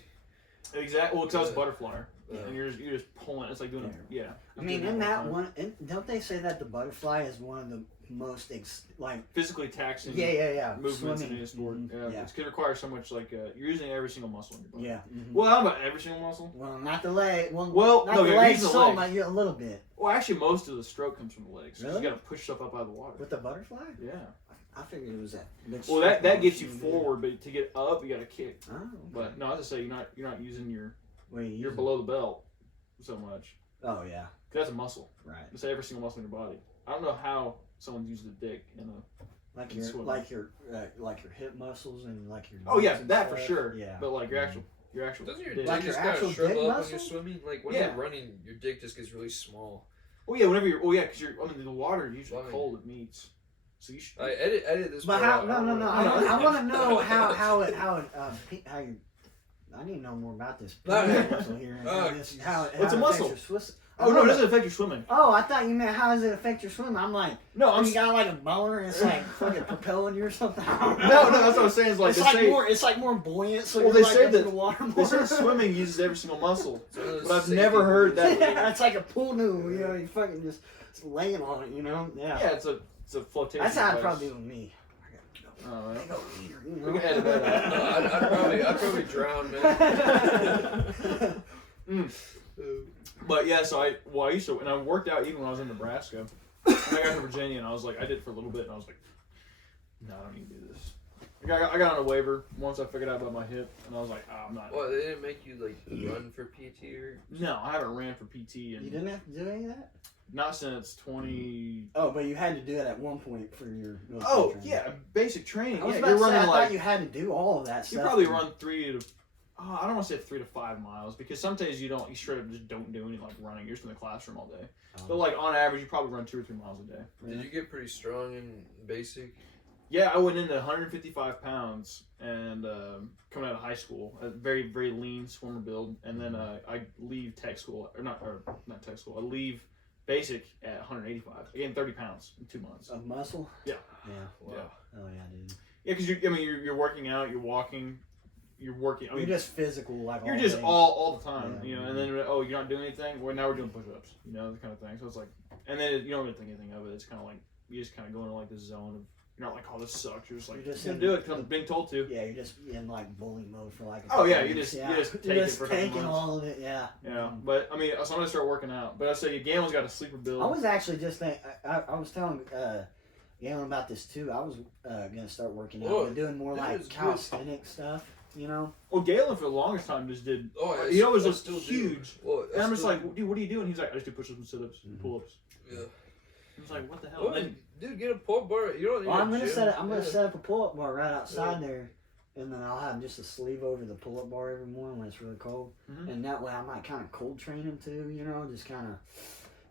Exactly. Well, because I was a Yeah. butterflyer, and you're just pulling. It's like doing yeah. I mean, in that one, don't they say that the butterfly is one of the most physically taxing yeah movements swimming. in any sport. Mm-hmm. Yeah, it could require so much like you're using every single muscle in your body. Yeah. Mm-hmm. Well, not about every single muscle. Well, not the leg. Well, not no, the you're legs. using the So legs. much, a little bit. Well, actually, most of the stroke comes from the legs. Really? You got to push stuff up out of the water. With the butterfly? Yeah. I figured it was that. Big Well, that stroke gets you motion, forward, but to get up, you got to kick. Oh, okay. But no, I was to say you're not using your What are you you're using? below the belt so much. Oh yeah. 'Cause that's a muscle. Right. It's every single muscle in your body. I don't know how someone's using a dick in a. Like in swimming. your hip muscles and like your. Oh yeah, knees and that for stuff. sure. Yeah. But like your actual Doesn't your dick. dick Like just your kind actual of shrivel dick up when you're muscle? swimming? Like when Yeah. you're running, your dick just gets really small. Oh yeah, whenever you're. Oh yeah, because you're. I mean, the water is usually Well, I mean- cold. It meets. So you should. Edit this. But part how? out. No. I want to know how you. I need to know more about this. Alright. Muscle here. And Oh, how What's a it muscle? affects your Swiss. Oh no, it doesn't affect your swimming. Oh, I thought you meant how does it affect your swim? I'm like, No, I'm. you got like a boner and it's like fucking propelling you or something. No, that's what I'm saying. Is like it's they like say. more. It's like more buoyant. So Well, you're they like say into that- the water They more. say swimming uses every single muscle, It's one of those but I've safety never heard rules. that. Yeah, it's like a pool noodle. You know, you fucking just laying on it. You know. Yeah. Yeah, it's a flotation. That's how it device. probably do with me. Oh, I yeah. go eater, you We know? can edit that No, out. I'd probably drown, man. But yeah, so I used to, and I worked out even when I was in Nebraska. And I got to Virginia, and I was like, I did it for a little bit, and I was like, no, I don't need to do this. I got on a waiver once I figured out about my hip, and I was like, oh, I'm not. Well, they didn't make you like run for PT or. No, I haven't ran for PT, You and didn't have to do any of that? not since 20. Oh, but you had to do it at one point for your military Oh training. yeah, basic training. I was Yeah, about you're to say, I running thought like you had to do all of that you stuff. probably run 3 to. Oh, I don't want to say 3 to 5 miles because some days you straight up just don't do any like running. You're just in the classroom all day. But like on average, you probably run 2 or 3 miles a day. Did you get pretty strong in basic? Yeah, I went into 155 pounds and coming out of high school, a very very lean swimmer build, and then I leave tech school or not tech school. I leave basic at 185. I gained 30 pounds in 2 months. Of muscle? Yeah. Yeah. Wow. Oh, yeah, dude. Yeah, because you're working out, you're walking, you're working. I mean, You're just physical, like you're all just day. all the time, Yeah. you know. And then you're not doing anything. Well, now we're doing push-ups, you know, that kind of thing. So it's like, and then you don't really think anything of it. It's kind of like you just kind of go into like this zone of you're not like, oh, this sucks. You're just like, You're just gonna in- do it because I'm being told to. Yeah, you're just in like bully mode for like. Oh, yeah, couple you weeks, just- you just take You're it just for a couple taking months. all of it. Yeah. Yeah, but I mean, so I'm gonna start working out. But I say Galen's got a sleeper build. I was actually just I was telling Galen about this too. I was gonna start working out, Whoa, but doing more that like is good. calisthenic stuff. You know. Well, Galen for the longest time just did. Oh, He always I looked still do. huge. Well, I And I'm just still like, do. dude, what are you doing? He's like, I just do push-ups and sit-ups and Mhm. pull-ups. Yeah. I was like, what the hell? Oh, And then- dude, get a pull bar. You don't need Well, a I'm gonna gym. set it. I'm gonna Yeah. set up a pull-up bar right outside there, and then I'll have just a sleeve over the pull-up bar every morning when it's really cold, Mhm. and that way I might kind of cold train him too. You know, just kind of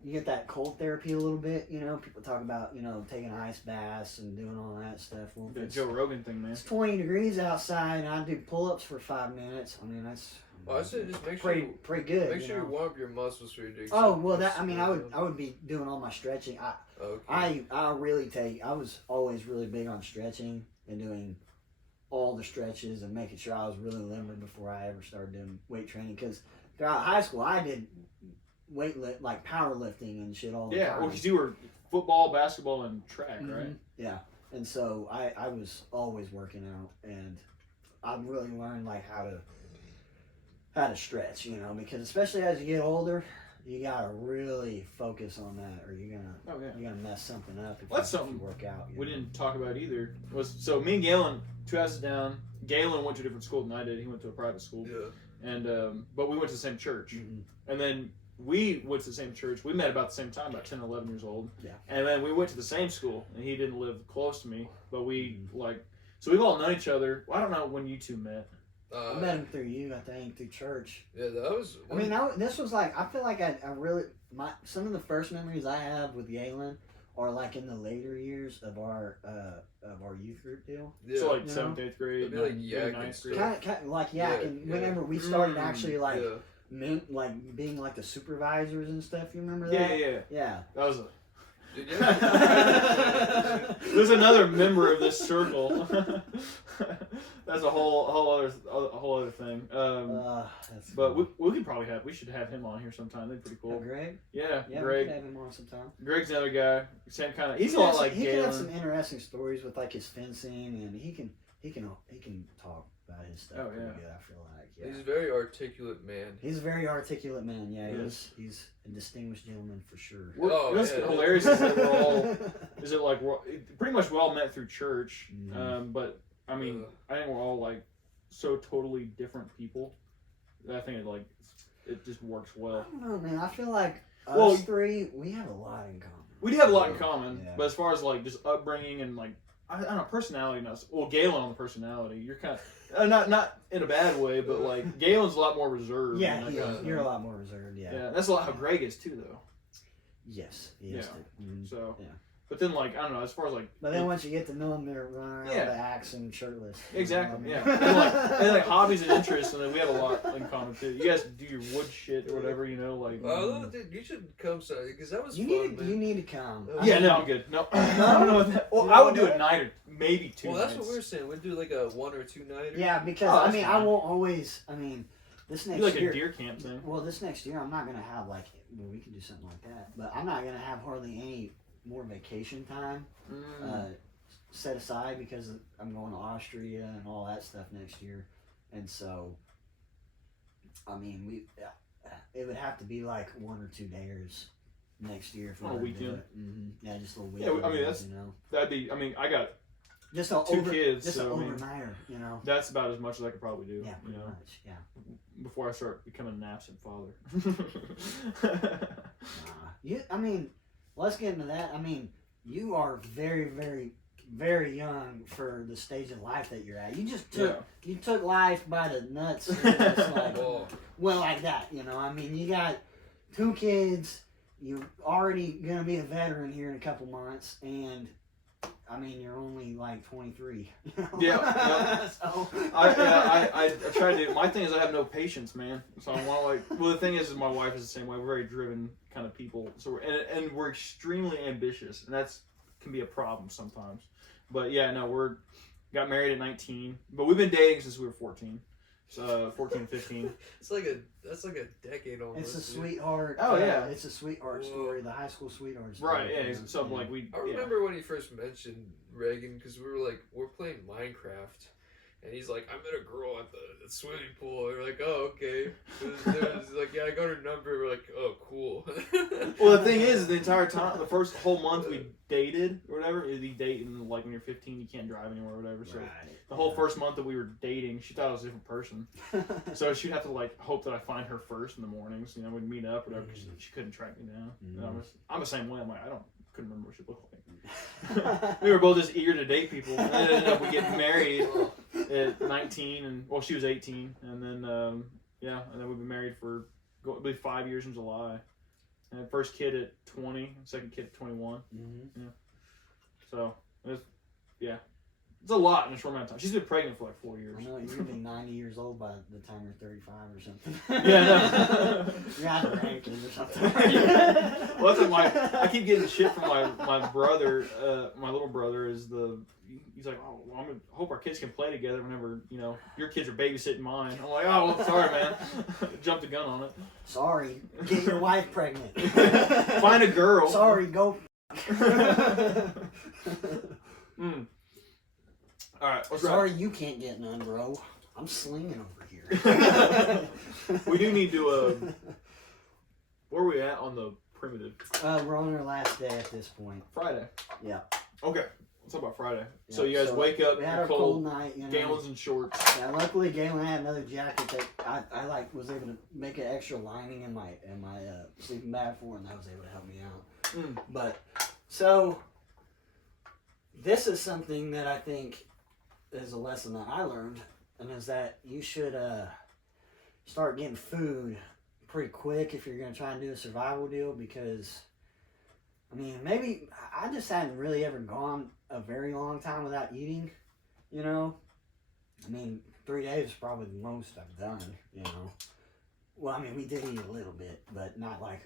you get that cold therapy a little bit. You know, people talk about taking ice baths and doing all that stuff. Well, if the it's, Joe Rogan thing, man. it's 20 degrees outside, and I do pull-ups for 5 minutes. I mean, that's Well, I said just make sure pretty good. make sure you you know? warm up your muscles for your dick. Oh well, that I mean, I would be doing all my stretching. Okay. I was always really big on stretching and doing all the stretches and making sure I was really limber before I ever started doing weight training. Because throughout high school, I did like powerlifting and shit all the Yeah, time. well, because you were football, basketball, and track, Mhm. right? Yeah, and so I was always working out, and I really learned like how to stretch, because especially as you get older, you gotta really focus on that, or you're Oh yeah. gonna mess something up if, Well, that's if something you work out. We didn't talk about either. So me and Galen, 2 houses down. Galen went to a different school than I did. He went to a private school, Yeah. and but we went to the same church. Mhm. And then we went to the same church. We met about the same time, about 10 or 11 years old. Yeah. And then we went to the same school, and he didn't live close to me, but so we've all known each other. Well, I don't know when you two met. I met him through you, I think, through church. Yeah, that was. I mean, this was like, I feel like I really, some of the first memories I have with Galen are like in the later years of our youth group deal. Yeah. So like You know? 7th, 8th grade, It'd be like 9th, yak and 9th stuff. grade. Kind of like, yeah, and whenever we started actually like yeah. like being like the supervisors and stuff. You remember that? Yeah. That was a. Dude, yeah. There's another member of this circle. That's a whole other thing. That's But cool. we could probably we should have him on here sometime. That'd be pretty cool. Greg? Yeah, Yeah, we Greg. could have him on sometime. Greg's another guy. Same kind of. He's a lot like he Galen. can have some interesting stories with like his fencing, and he can talk about his stuff. Oh, pretty yeah. good, I feel like. Yeah. He's a very articulate man. He's a very articulate man. Yeah, Yes. he's a distinguished gentleman for sure. What's hilarious is that we're pretty much we all met through church. Mhm. But I mean, I think we're all like so totally different people. That I think it just works well. I don't know, man. I feel like Well, us three, we have a lot in common. We do have a lot in common, Yeah. but as far as like just upbringing and like I don't know, personality. Galen on the personality, you're kind of not in a bad way, but like Galen's a lot more reserved. Yeah, and that he kind is. of You're a thing. lot more reserved. Yeah. Yeah, that's a lot how Greg is too, though. Yes, he is. Yeah. Too. Mhm. So, Yeah. but then like I don't know, as far as like, But then once you get to know him, they're running around Yeah. with the axe and shirtless. exactly, You know yeah, what I mean? and like hobbies and interests, and then we have a lot in common too. You guys do your wood shit or whatever, you know, like. Oh, dude, you should come sometime because that was you fun, need man. you need to come. Yeah, no, I'm good. No, I don't know what that. Well, I would do a night or maybe two. Well, that's nights. what we're saying. We'd do like a 1 or 2 nighter. Yeah, because Oh, I that's mean, fine. I won't always. I mean, this next Do like year. a deer camp thing. Well, this next year, I'm not gonna have like. Well, we can do something like that, but I'm not gonna have hardly any more vacation time set aside because I'm going to Austria and all that stuff next year, and so. I mean, it would have to be like 1 or 2 days next year if we On a were to do weekend. it. Mm-hmm. Yeah, just a little Yeah, weekend. I mean, that's- you know, That'd be. I mean, I got just a two kids, just so I an mean, overnighter. You know. that's about as much as I could probably do. Yeah, you pretty know, much. Yeah. before I start becoming an absent father. I mean, let's get into that. I mean, you are very, very, very young for the stage of life that you're at. You just took life by the nuts. And just like, Oh, well, like that, you know. I mean, you got 2 kids. You're already gonna be a veteran here in a couple months, and I mean, you're only like 23. You know? Yeah. So. I try to. My thing is I have no patience, man. So I want like. Well, the thing is my wife is the same way. We're very driven kind of people. So and we're extremely ambitious, and that's can be a problem sometimes. But yeah, no, got married at 19, but we've been dating since we were 14. So 14, 15. that's like a decade almost. It's a dude. sweetheart. Oh, yeah. It's a sweetheart story. The high school sweetheart story. Right, yeah. So like I remember when he first mentioned Reagan because we're playing Minecraft, and he's like, I met a girl at the swimming pool. And we're like, oh, okay. It was like, yeah, I got her number. We're like, oh, cool. Well, the thing is, the entire time, the first whole month we dated or whatever, you date and like when you're 15, you can't drive anywhere or whatever. So the whole first month that we were dating, she thought I was a different person. So she'd have to like hope that I find her first in the mornings. You know, we'd meet up or whatever because she couldn't track me down. And I'm the same way. I'm like, couldn't remember what she looked like. We were both just eager to date people, and then ended up we getting married at 19, and well, she was 18, and then and then we've been married for it'll be 5 years in July. And first kid at 20, second kid at 21. Mm-hmm. Yeah. So it's a lot in a short amount of time. She's been pregnant for like 4 years. I know you're gonna be 90 years old by the time you're 35 or something. Yeah, no. You're out of ranking or something. Well, that's like I keep getting shit from my brother. My little brother is he's like, oh, well, I hope our kids can play together whenever your kids are babysitting mine. I'm like, oh, well, sorry, man. Jumped the gun on it. Sorry, get your wife pregnant. Find a girl. Sorry, go. All right, let's Sorry, you can't get none, bro. I'm slinging over here. We do need to. Where are we at on the primitive? We're on our last day at this point. Friday. Yeah. Okay. Let's talk about Friday. Yeah, So you guys wake up, We had you're a cold, cold night. You know. Galen's in shorts. Yeah, luckily Galen had another jacket that I like was able to make an extra lining in my sleeping bag for, and that was able to help me out. But so this is something that I think is a lesson that I learned, and is that you should start getting food pretty quick if you're gonna try and do a survival deal, because I mean maybe I just hadn't really ever gone a very long time without eating, I mean 3 days is probably the most I've done, Well, I mean, we did eat a little bit, but not like.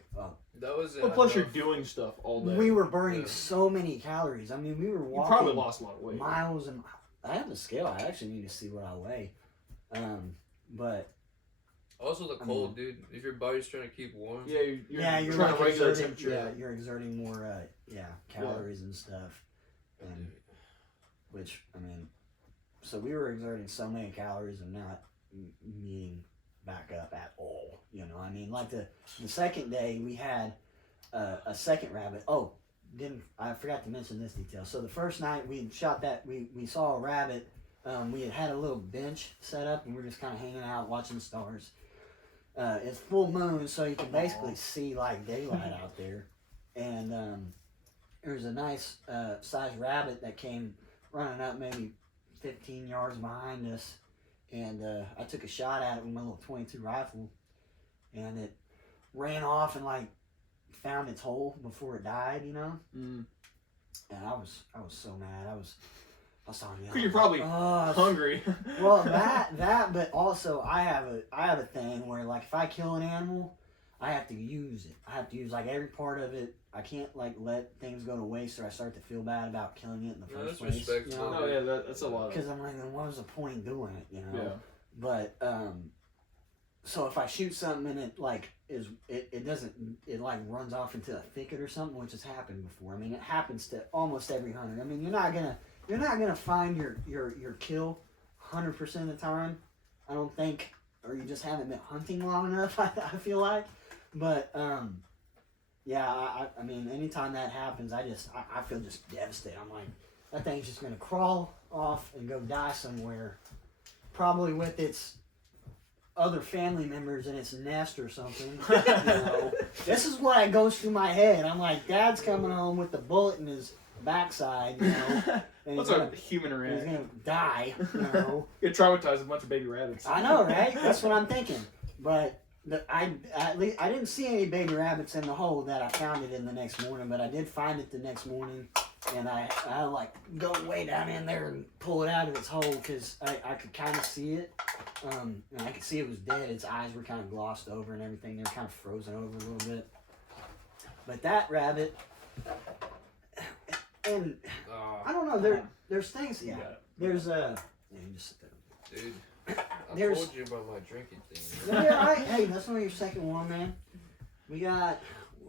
That was. Well, plus you're doing stuff all day. We were burning so many calories. I mean, we were You walking. probably lost a lot of weight. Miles and I have a scale. I actually need to see what I weigh. But Also the cold, dude. If your body's trying to keep warm. Yeah, you're you're trying like to regulate exerting, temperature. yeah, you're exerting more, calories and stuff. And which I mean, so we were exerting so many calories and not meeting back up at all. You know, I mean, like the second day we had a second rabbit. Oh, I forgot to mention this detail. So the first night we shot that we saw a rabbit. We had a little bench set up and we were just kind of hanging out watching the stars. It's full moon, so you can basically see like daylight out there. And there was a nice sized rabbit that came running up maybe 15 yards behind us. And I took a shot at it with my little .22 rifle. And it ran off and like found its hole before it died, you know? Mm. And I was so mad. I was talking. Because you're probably hungry. Well, that, but also I have a thing where like if I kill an animal, I have to use it. I have to use like every part of it. I can't like let things go to waste or I start to feel bad about killing it in the first place. Respectful. You know? Oh yeah, that's a lot. Because I'm like, then what was the point doing it? You know. Yeah. But so if I shoot something and it like it like runs off into a thicket or something, which has happened before. I mean, it happens to almost every hunter. I mean, you're not gonna find your kill 100% of the time. I don't think, or you just haven't been hunting long enough. I feel like, but yeah. I mean, anytime that happens, I feel just devastated. I'm like, that thing's just gonna crawl off and go die somewhere, probably with its other family members in its nest or something. You know? This is what goes through my head. I'm like, Dad's coming home with the bullet in his backside, you know. And That's a human he's reaction. gonna die, you know. Get traumatized with a bunch of baby rabbits. I know, right? That's what I'm thinking. But I didn't see any baby rabbits in the hole that I found it in the next morning, but I did find it the next morning, and I like go way down in there and pull it out of its hole because I could kind of see it. And I could see it was dead. Its eyes were kind of glossed over and everything. They were kind of frozen over a little bit. But that rabbit, and I don't know. There's things. Yeah. There's yeah, you just sit there. Dude, I There's- told you about my drinking thing. Yeah, right. Hey, that's only your second one, man. We're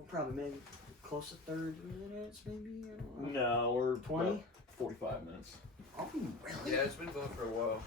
probably maybe close to 30 minutes, maybe. I don't know. No, we're 20? about 45 minutes. Oh, really? Yeah, it's been going for a while.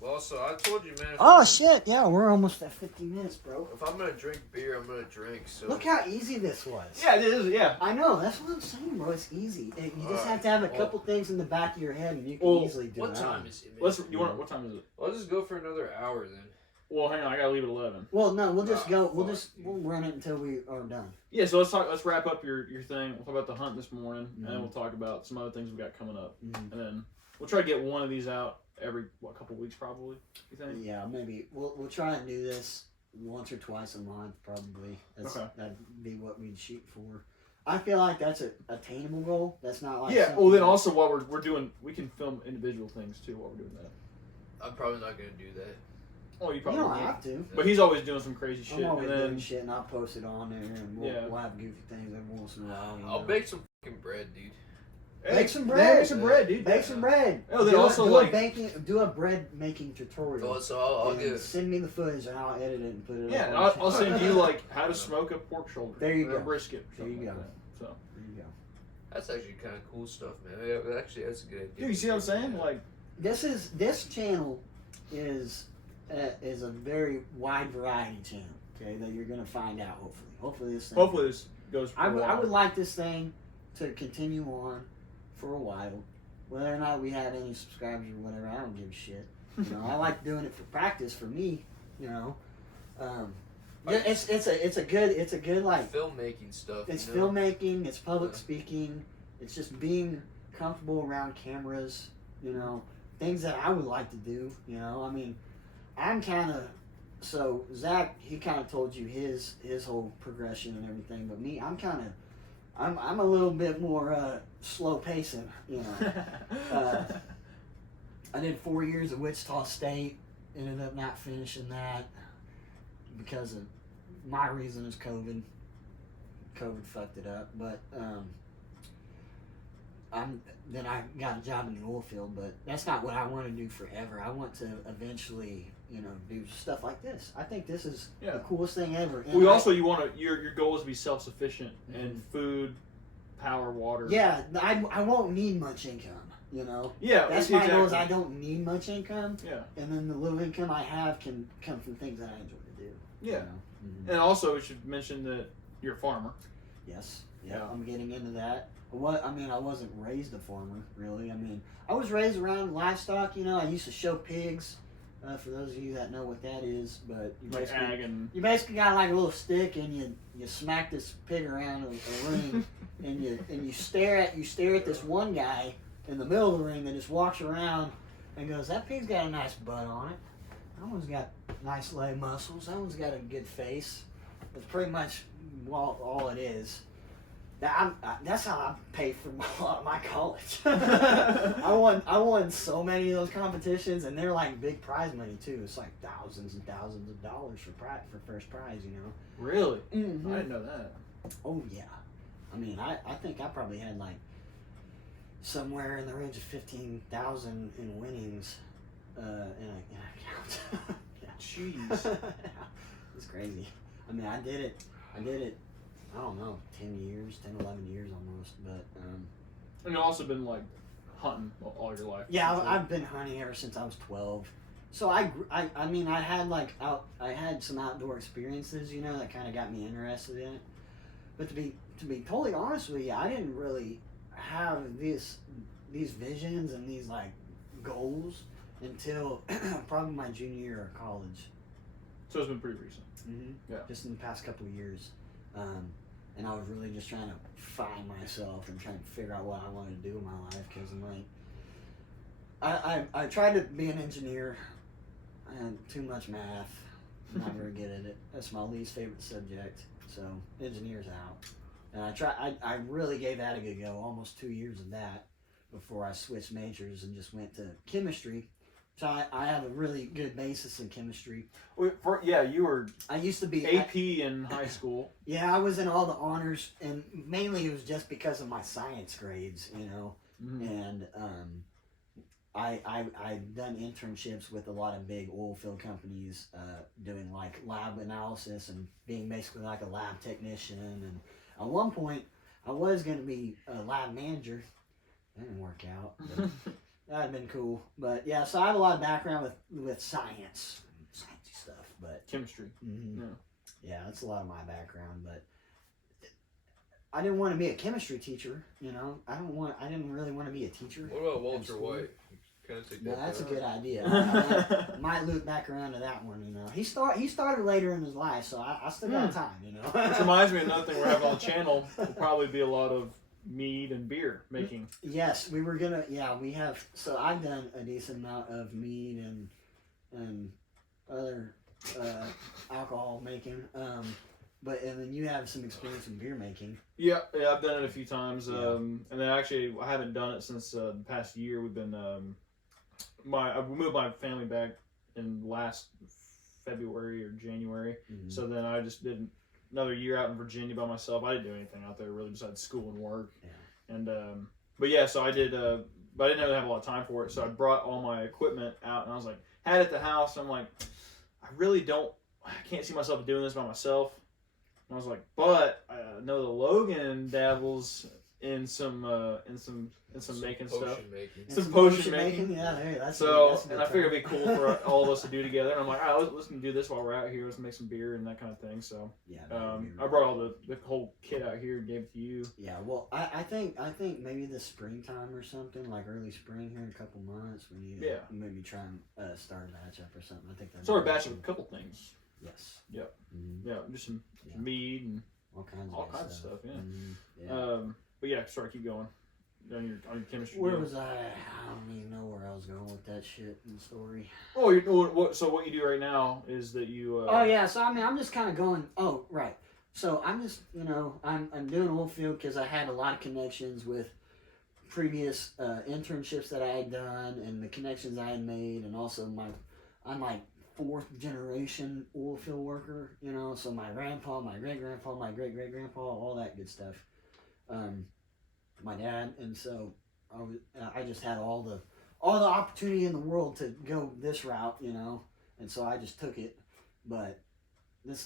Well, so I told you, man. Oh shit! Yeah, we're almost at 50 minutes, bro. If I'm gonna drink beer, I'm gonna drink. So Look how easy this was. Yeah, it is. Yeah. I know. That's what I'm saying, bro. It's easy. You just have to have a couple things in the back of your head, and you can easily do it. What time is it? What time is it? I'll just go for another hour then. Well, hang on. I gotta leave at 11. Well, no, we'll just go. We'll fuck. we'll run it until we are done. Yeah. So let's wrap up your thing. We'll talk about the hunt this morning, and then Mhm. we'll talk about some other things we got coming up, Mhm. and then we'll try to get one of these out every couple weeks probably. You think? Yeah, maybe we'll try and do this once or twice a month, probably. Okay. That'd be what we'd shoot for. I feel like that's an attainable goal. That's not like Yeah. Well, then also while we're doing, we can film individual things too while we're doing that. I'm probably not gonna do that. Oh, you You probably. don't will. have to. But he's always doing some crazy shit, I'm always and then doing shit, and I'll post it on there, and we'll have goofy things every once in a while. You I'll know. bake some fucking bread, dude. Bake some bread. Make some bread, dude. Bake some bread. Oh, then also do a bread making tutorial. Oh, so I'll And give. send me the footage, and I'll edit it and put it. Yeah, up and on I'll send you like how to smoke a pork shoulder. There you or a go. brisket. Or There you something go. like that. So. There you go. That's actually kind of cool stuff, man. Yeah, actually, that's a good idea. Dude, you see what I'm saying? Like, This channel is a very wide variety channel. Okay, that you're gonna find out hopefully this thing. hopefully this goes. For I a would while. like this thing to continue on for a while. Whether or not we have any subscribers or whatever, I don't give a shit. You know, I like doing it for practice for me. You know, it's a good like Filmmaking stuff. it's you know? filmmaking, it's public Yeah. speaking, it's just being comfortable around cameras. You know, things that I would like to do. You know, I mean, I'm kind of. So Zach, he kind of told you his whole progression and everything, but me, I'm a little bit more slow pacing, you know. I did 4 years at Wichita State, ended up not finishing that. because of my reason is COVID. COVID fucked it up, but then I got a job in the oil field, but that's not what I want to do forever. I want to eventually, do stuff like this. I think this is the coolest thing ever. And you want to your goal is to be self-sufficient in food, power, water. Yeah, I won't need much income. Yeah, that's my goal. Is I don't need much income. Yeah, and then the little income I have can come from things that I enjoy to do. Yeah, and also we should mention that you're a farmer. Yes. Yeah, I'm getting into that. I wasn't raised a farmer, really. I was raised around livestock. I used to show pigs. For those of you that know what that is, but you basically got like a little stick and you smack this pig around a ring, and you stare at this one guy in the middle of the ring that just walks around and goes, "That pig's got a nice butt on it. That one's got nice leg muscles. That one's got a good face." That's pretty much all it is. That's how I paid for my college. I won so many of those competitions, and they're like big prize money too. It's like thousands and thousands of dollars for first prize. Really? Mm-hmm. I didn't know that. Oh yeah. I think I probably had like somewhere in the range of 15,000 in winnings in an account. Yeah. Jeez. It's crazy. I did it. I don't know, 10 years, 11 years almost, but... And you've also been, like, hunting all your life. Yeah, I've been hunting ever since I was 12. So I had some outdoor experiences, that kind of got me interested in it. But to be totally honest with you, I didn't really have these visions and these, like, goals until probably my junior year of college. So it's been pretty recent. Mm-hmm. Yeah. Just in the past couple of years. And I was really just trying to find myself and trying to figure out what I wanted to do in my life, because I tried to be an engineer. I had too much math. I'm not very good at it. That's my least favorite subject. So engineer's out. And I really gave that a good go. Almost 2 years of that before I switched majors and just went to chemistry. So I have a really good basis in chemistry. You were. I used to be AP in high school. Yeah, I was in all the honors, and mainly it was just because of my science grades, Mm-hmm. And I've done internships with a lot of big oil field companies, doing like lab analysis and being basically like a lab technician. And at one point, I was going to be a lab manager. That didn't work out. But that'd been cool. But yeah, so I have a lot of background with science, sciencey stuff. But chemistry. Mm-hmm. Yeah, that's a lot of my background. But I didn't want to be a chemistry teacher. I didn't really want to be a teacher. What about Walter White? Kind of take that. No, that's a good idea. I might loop back around to that one. He started later in his life, so I still got time. Which reminds me of another thing we're having on the channel. Will probably be a lot of mead and beer making. Yes, we were gonna. Yeah, we have. So I've done a decent amount of mead and other alcohol making. But and then you have some experience in beer making. Yeah, I've done it a few times. And then actually I haven't done it since the past year. We've been I moved my family back in last February or January. Mm-hmm. So then I just did another year out in Virginia by myself. I didn't do anything out there really besides school and work. Yeah. And but yeah, so I did. But I didn't really have a lot of time for it. So I brought all my equipment out, and I was like, had it at the house. And I'm like, I can't see myself doing this by myself. And I was like, but I know the Logan dabbles in some making stuff. Some potion making. Yeah, that's and I figured it'd be cool for all of us to do together. And I'm like, all right, let's do this while we're out here. Let's make some beer and that kind of thing. So yeah, I brought all the whole kit out here and gave it to you. Yeah, well, I think maybe the springtime or something, like early spring here in a couple months, when you maybe try and start a batch up or something. I think that's start a batch of a couple things. Yes. Yep. Mm-hmm. Yeah, just some mead and all kinds of stuff. Yeah. Mm-hmm. Yeah. But yeah, sorry, keep going. On your chemistry. Where was I? I don't even know where I was going with that shit in the story. Oh, so what you do right now is that you. Oh yeah, so I'm just kind of going. Oh right. So I'm just I'm doing oil field because I had a lot of connections with previous internships that I had done and the connections I had made, and also I'm like 4th generation oil field worker, you know. So my grandpa, my great grandpa, my great great grandpa, all that good stuff. My dad, and so I just had all the opportunity in the world to go this route, you know, and so I just took it. But the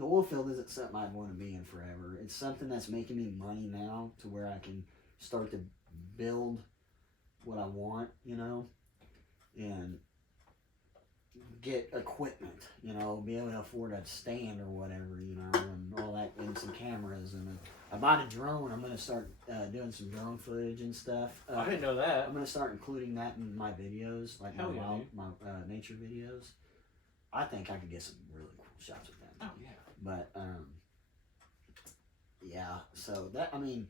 oil field isn't something I'd want to be in forever. It's something that's making me money now to where I can start to build what I want, you know, and get equipment, you know, be able to afford a stand or whatever, you know, and all that, and some cameras. And I bought a drone. I'm going to start doing some drone footage and stuff. I didn't know that. I'm going to start including that in my videos, like Hell yeah, my nature videos. I think I could get some really cool shots with that. Oh, yeah. But, yeah, so that, I mean,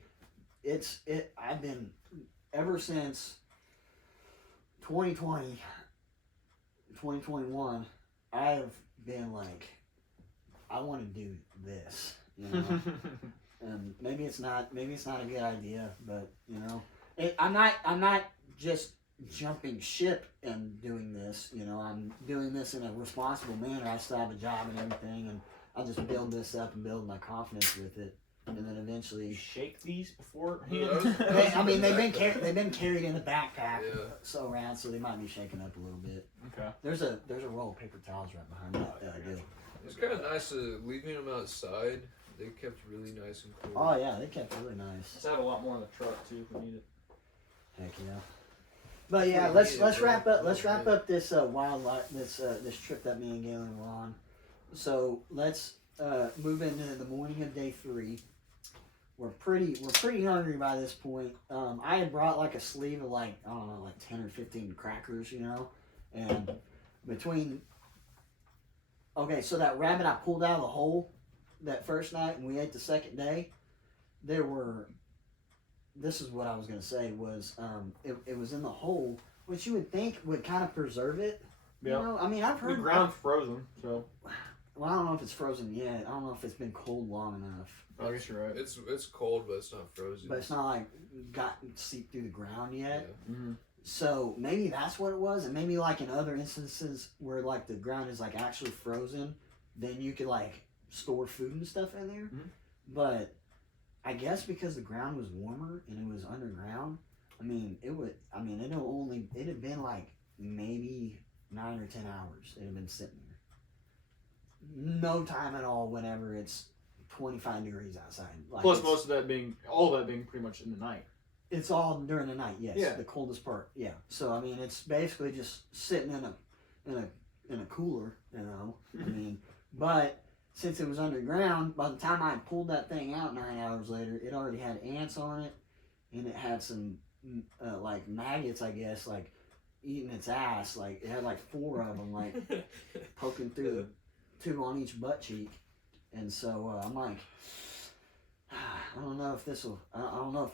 I've been, ever since 2020, 2021, I have been like, I want to do this, you know. And maybe it's not a good idea, but you know, I'm not just jumping ship and doing this, you know. I'm doing this in a responsible manner. I still have a job and everything, and I'll just build this up and build my confidence with it, and then eventually shake these beforehand. they've been carried in the backpack, Yeah. so around, so they might be shaken up a little bit. Okay. There's a roll of paper towels right behind that deal. It's kind of nice leaving them outside. They kept really nice and cool. Oh yeah, they kept really nice. Let's have a lot more in the truck too if we need it. Heck yeah. But yeah, let's wrap up this wildlife this trip that me and Galen were on. So let's move into the morning of day 3. We're pretty hungry by this point. I had brought like a sleeve of like 10 or 15 crackers, you know, and so that rabbit I pulled out of the hole that first night and we ate the second day, this is what I was gonna say was it was in the hole, which you would think would kind of preserve it. Yeah. You know, I mean, I've heard the ground's frozen, so. Well, I don't know if it's frozen yet. I don't know if it's been cold long enough. I guess you're right. It's cold, but it's not frozen. But it's not like gotten seeped through the ground yet. Yeah. Mm-hmm. So maybe that's what it was, and maybe like in other instances where like the ground is like actually frozen, then you could like store food and stuff in there. Mm-hmm. But I guess because the ground was warmer and it was underground, it had been like maybe 9 or 10 hours. It had been sitting there. No time at all whenever it's 25 degrees outside. Like Plus all of that being pretty much in the night. It's all during the night, yes. Yeah. The coldest part, yeah. So it's basically just sitting in a cooler, you know. But since it was underground, by the time I pulled that thing out 9 hours later, it already had ants on it, and it had some like maggots, I guess, like eating its ass. Like it had like 4 of them, like poking through, 2 on each butt cheek, and so I'm like, I don't know if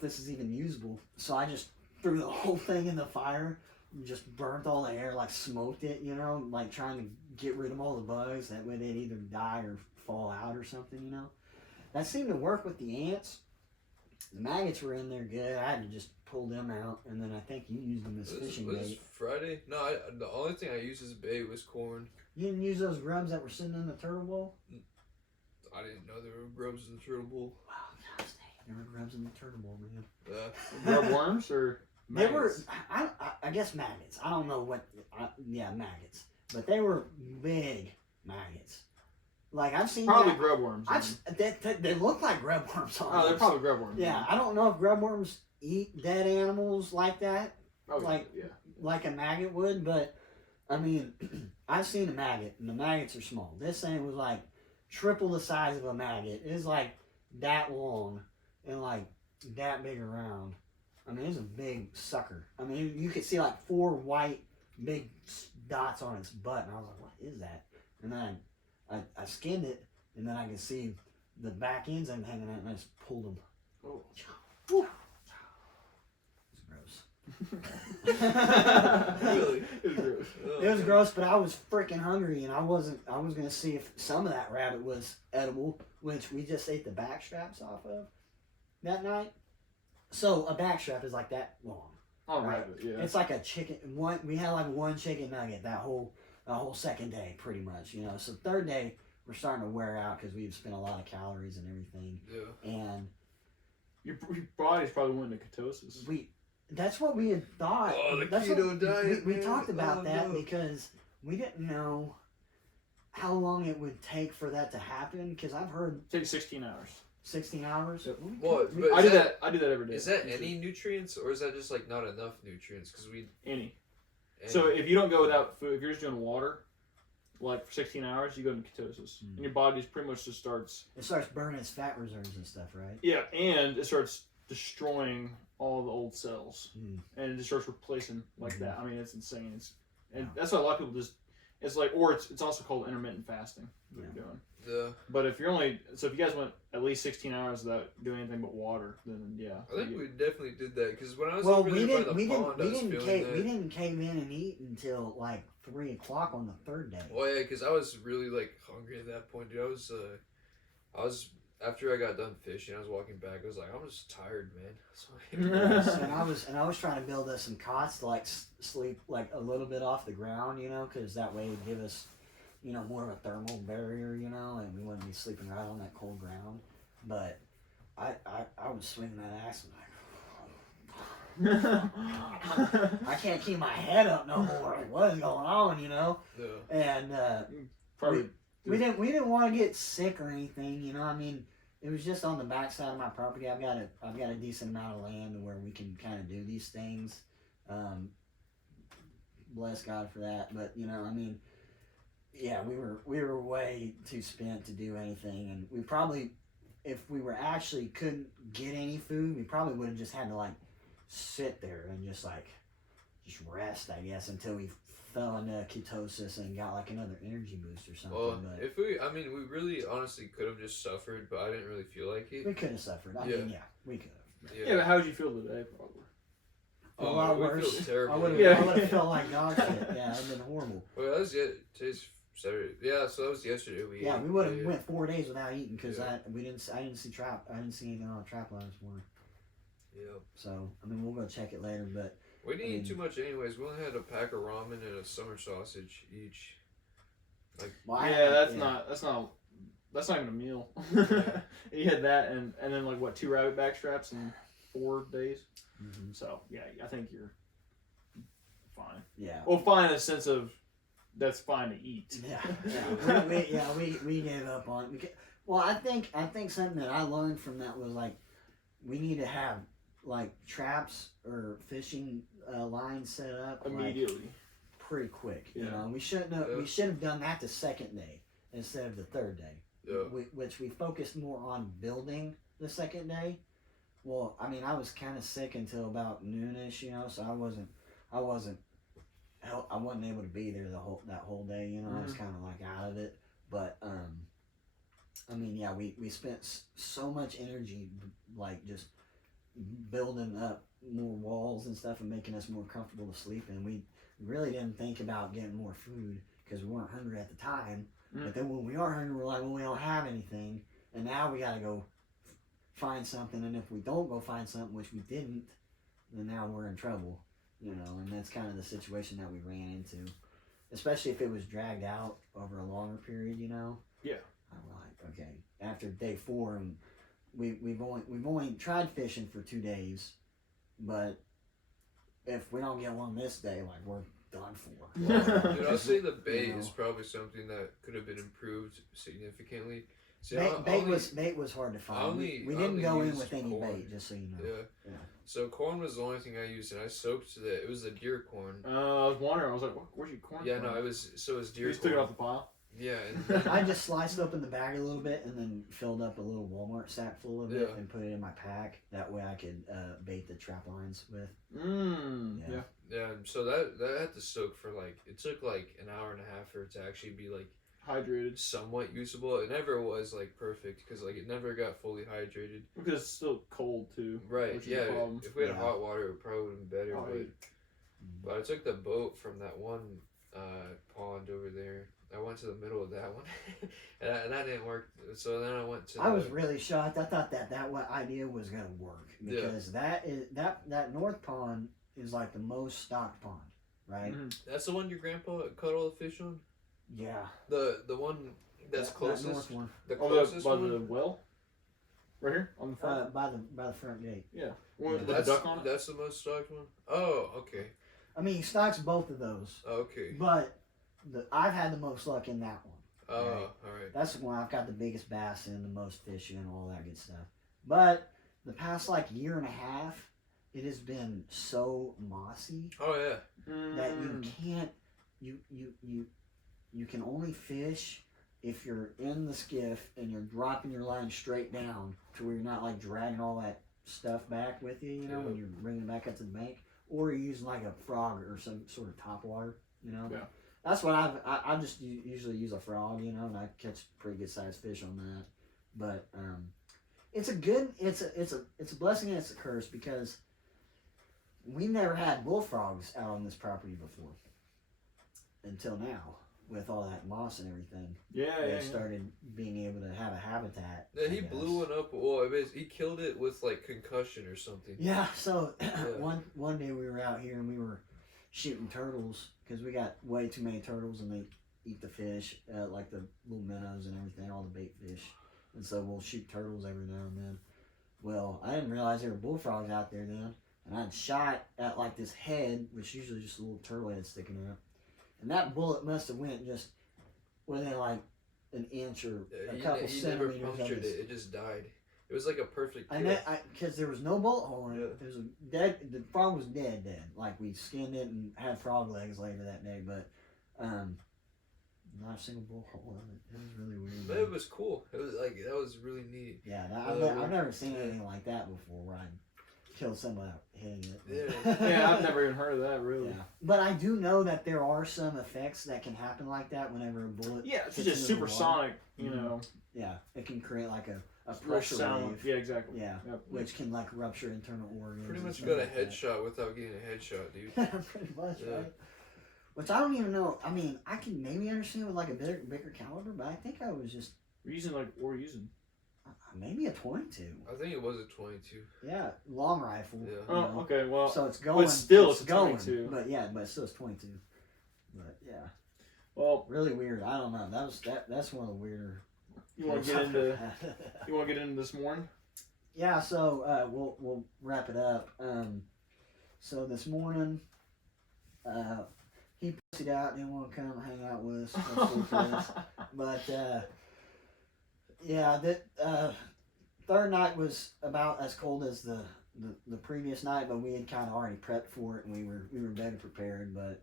this is even usable. So I just threw the whole thing in the fire, just burnt all the air, like smoked it, you know, like trying to get rid of all the bugs. That way they'd either die or fall out or something, you know. That seemed to work with the ants. The maggots were in there good. I had to just pull them out, and then I think you used them as fishing bait. Was Friday? No, the only thing I used as bait was corn. You didn't use those grubs that were sitting in the turtle bowl? I didn't know there were grubs in the turtle bowl. Wow, gosh dang, there were grubs in the turtle bowl, man. Grub worms or maggots? They were, I guess maggots. I don't know what, maggots. But they were big maggots. Like I've seen probably grub worms. They look like grub worms. Almost. Oh, they're probably grub worms. Yeah, I don't know if grub worms eat dead animals like that, Oh, like a maggot would. But I've seen a maggot, and the maggots are small. This thing was like triple the size of a maggot. It was like that long and like that big around. It was a big sucker. You could see like 4 white big dots on its butt, and I was like, "What is that?" And then I skinned it, and then I could see the back ends and hanging out, and I just pulled them. Oh. Woo. It was gross. Really? It was gross. It was gross, but I was freaking hungry, and I was gonna see if some of that rabbit was edible, which we just ate the back straps off of that night. So a back strap is like that long. Oh, right. rabbit, yeah. It's like a chicken. We had like 1 chicken nugget that whole a whole second day, pretty much. You know, so third day we're starting to wear out because we've spent a lot of calories and everything. Yeah. And your body's probably went into ketosis. That's what we had thought. Oh, the That's keto diet. We talked about that no. because we didn't know how long it would take for that to happen. Because I've heard It takes 16 hours. 16 hours. Yep. What? We- But I do that every day. Is that any nutrients, or is that just like not enough nutrients? Because any. So if you don't go without food, if you're just doing water, like for 16 hours, you go into ketosis, and your body just pretty much just starts. It starts burning its fat reserves and stuff, right? Yeah, and it starts destroying all the old cells, and it just starts replacing like that. I mean, it's insane. That's why a lot of people just. It's like, or it's also called intermittent fasting. What you're doing. But if you're if you guys went at least 16 hours without doing anything but water, then yeah. I think we definitely did that because when I was over there by the pond, I was feeling that. We didn't cave in and eat until like 3 o'clock on the third day. Well, yeah, because I was really like hungry at that point, dude. I was after I got done fishing, I was walking back. I was like, I'm just tired, man. and I was trying to build us some cots to like sleep like a little bit off the ground, you know, because that way it'd give us, you know, more of a thermal barrier, you know, and we wouldn't be sleeping right on that cold ground. But I was swinging that axe and like, I can't keep my head up no more. Like, what is going on, you know? Yeah. And Probably. we didn't want to get sick or anything, you know. I mean, it was just on the backside of my property. I've got a decent amount of land where we can kind of do these things. Bless God for that. But you know, I mean, yeah, we were way too spent to do anything, and we probably, if we were actually couldn't get any food, we probably would have just had to like sit there and just rest, I guess, until we fell into ketosis and got like another energy boost or something. Well, but we really honestly could have just suffered, but I didn't really feel like it. we could have suffered. I mean, yeah, we could have. Yeah, but how did you feel today? Probably. A lot we worse. feel terrible. I would Yeah. have felt like dog shit. Yeah, it'd been horrible. Well, that was today's Saturday. Yeah, so that was yesterday. We would have went 4 days without eating because Yeah. I didn't see anything on the trap line this morning. Yeah. So I mean, we'll go check it later, but We didn't eat too much anyways. We only had a pack of ramen and a summer sausage each. That's not even a meal. You had that and then like what, 2 rabbit back straps in 4 days. Mm-hmm. So yeah, I think you're fine. Yeah. Well, fine in the sense of that's fine to eat. Yeah. We gave up on it. Well, I think something that I learned from that was like we need to have like traps or fishing lines set up Immediately. like, pretty quick. Yeah. You know, we should have done that the second day instead of the third day. Yeah. Which we focused more on building the second day. Well, I mean, I was kind of sick until about noonish, you know, so I wasn't able to be there that whole day, you know. I was kind of like out of it, but I mean, yeah, we spent so much energy like just building up more walls and stuff and making us more comfortable to sleep, and we really didn't think about getting more food because we weren't hungry at the time. But then when we are hungry, we're like, well, we don't have anything, and now we gotta go find something, and if we don't go find something, which we didn't, then now we're in trouble, you know. And that's kind of the situation that we ran into, especially if it was dragged out over a longer period, you know. Yeah. I'm like, okay, after day 4, and we've only tried fishing for 2 days, but if we don't get one this day, like, we're done for. Dude, I'll say the bait is probably something that could have been improved significantly. See, bait was hard to find. We didn't go in with any bait, just so you know. Yeah. So corn was the only thing I used, and I soaked it was the deer corn. I was wondering. I was like, "Where's your corn?" Yeah, from? no, it was deer You corn. just took it off the pile. Yeah, and I just sliced open the bag a little bit and then filled up a little Walmart sack full of it and put it in my pack. That way I could bait the trap lines with. Yeah. Yeah, so that had to soak for it took like an hour and a half for it to actually be like Hydrated. somewhat usable. It never was like perfect because like it never got fully hydrated. Because it's still cold too. Right. Which is Yeah. a problem. If we had hot water, it probably would have been better. Oh, But I took the boat from that one pond over there. I went to the middle of that one, and that didn't work. So then I went to. I was really shocked. I thought that idea was gonna work because that north pond is like the most stocked pond. right? That's the one your grandpa caught all the fish on? Yeah. The one that's closest? That north one. The By closest one? the well? Right here? On the front? By the front gate. Yeah. One with That's, the duck on it? that's the most stocked one? Oh, okay. I mean, he stocks both of those. Okay. But I've had the most luck in that one. Oh, Right. alright. That's the one I've got the biggest bass in, the most fish in, all that good stuff. But the past like year and a half, it has been so mossy Oh, yeah. that you can't you can only fish if you're in the skiff and you're dropping your line straight down to where you're not like dragging all that stuff back with you, you know, when you're bringing it back up to the bank, or you're using like a frog or some sort of topwater, you know. Yeah. That's what I just usually use a frog, you know, and I catch pretty good sized fish on that. But it's a blessing and it's a curse because we never had bullfrogs out on this property before until now. With all that moss and everything, they started being able to have a habitat. Yeah, he blew one up. Well, I mean, he killed it with like concussion or something. Yeah. So one day we were out here and we were shooting turtles because we got way too many turtles and they eat the fish, like the little minnows and everything, all the bait fish. And so we'll shoot turtles every now and then. Well, I didn't realize there were bullfrogs out there then, and I'd shot at like this head, which is usually just a little turtle head sticking out. And that bullet must have went just within like an inch or a couple centimeters. Never punctured it. It just died. It was like a perfect kill. Because there was no bullet hole in it. Yeah. It was the frog was dead. Like we skinned it and had frog legs later that day, but not a single bullet hole in it. It was really weird. But it was cool. It was like that was really neat. Yeah, I've never seen anything like that before. Where I killed someone without hitting it. Yeah, I've never even heard of that, really. Yeah. But I do know that there are some effects that can happen like that whenever a bullet. Yeah, it's hits just into the supersonic, you know. Yeah, it can create like a Real pressure sound. wave. Yeah, exactly. Yeah, Yep. which can like rupture internal organs. Pretty and much stuff got a like that. headshot without getting a headshot, dude. Pretty much, Yeah. right? Which I don't even know. I mean, I can maybe understand with like a bigger caliber, but I think I was just We're using maybe a 22. I think it was a 22. Yeah, long rifle. Yeah. you Oh, know. okay. Well, So it's going. but still, it's a going. 22. But yeah, but still it's 22. But yeah, well, really weird. I don't know. That's one of the weirder. you want to get into this morning? Yeah. So we'll wrap it up. So this morning, he pussied out, didn't want to come hang out with us. But yeah, that third night was about as cold as the previous night, but we had kind of already prepped for it, and we were better prepared. But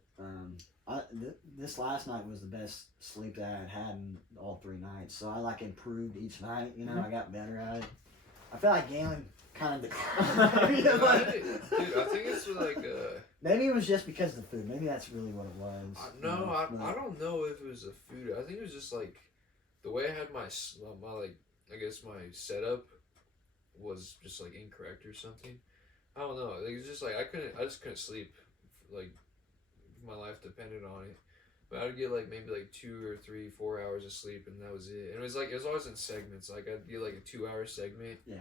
this last night was the best sleep that I had had in all 3 nights. So I like improved each night. You know, I got better at it. I feel like Galen kind of declined. Dude, I think it's like Maybe it was just because of the food. Maybe that's really what it was. I don't know if it was the food. I think it was just like the way I had my like I guess my setup was just like incorrect or something. I don't know. Like, it's just like I just couldn't sleep. Like my life depended on it. But I'd get like maybe like 2 or 3, 4 hours of sleep, and that was it. And it was always in segments. Like I'd get like a 2-hour segment, and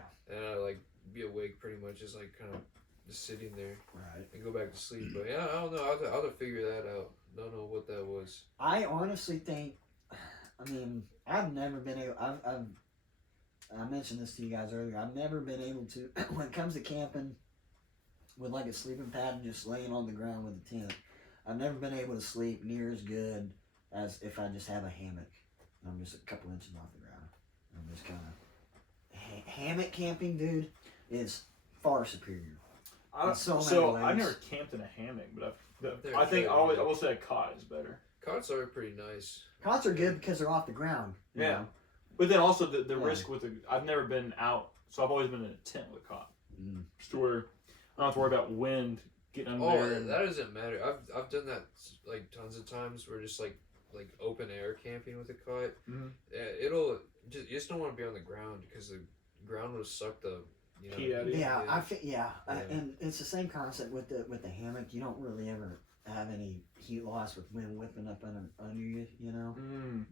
I'd like be awake pretty much, just like kind of just sitting there, Right. and go back to sleep. But yeah, I don't know. I'll have to figure that out. Don't know what that was. I honestly think, I mean, I've never been able. I mentioned this to you guys earlier. I've never been able to, when it comes to camping, with like a sleeping pad and just laying on the ground with a tent. I've never been able to sleep near as good as if I just have a hammock. And I'm just a couple inches off the ground. I'm just kind of hammock camping, dude, is far superior. I've never camped in a hammock, but I think I will say a cot is better. Cots are pretty nice. Cots are good because they're off the ground. You know? But then also the risk with I've never been out, so I've always been in a tent with a cot. Just to where I don't have to worry about wind getting under there. That doesn't matter. I've done that like tons of times. Where just like open air camping with a cot. Mm-hmm. You just don't want to be on the ground because the ground will suck the heat out of you. Yeah, and it's the same concept with the hammock. You don't really ever have any heat loss with wind whipping up under you, you know.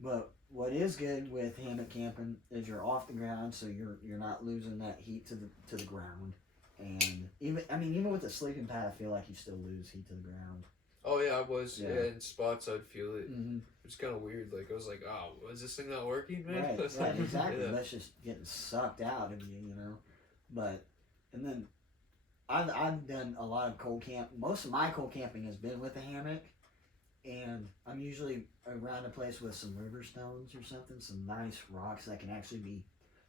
But what is good with hammock camping is you're off the ground, so you're not losing that heat to the ground. And even with a sleeping pad, I feel like you still lose heat to the ground. Oh yeah, I was. Yeah. Yeah, in spots I'd feel it. Mm-hmm. It's kind of weird. Like I was like, oh, is this thing not working, man? Right, exactly. Yeah. That's just getting sucked out of you, you know. But and then I've done a lot of cold camp. Most of my cold camping has been with a hammock, and I'm usually around a place with some river stones or something, some nice rocks that can actually be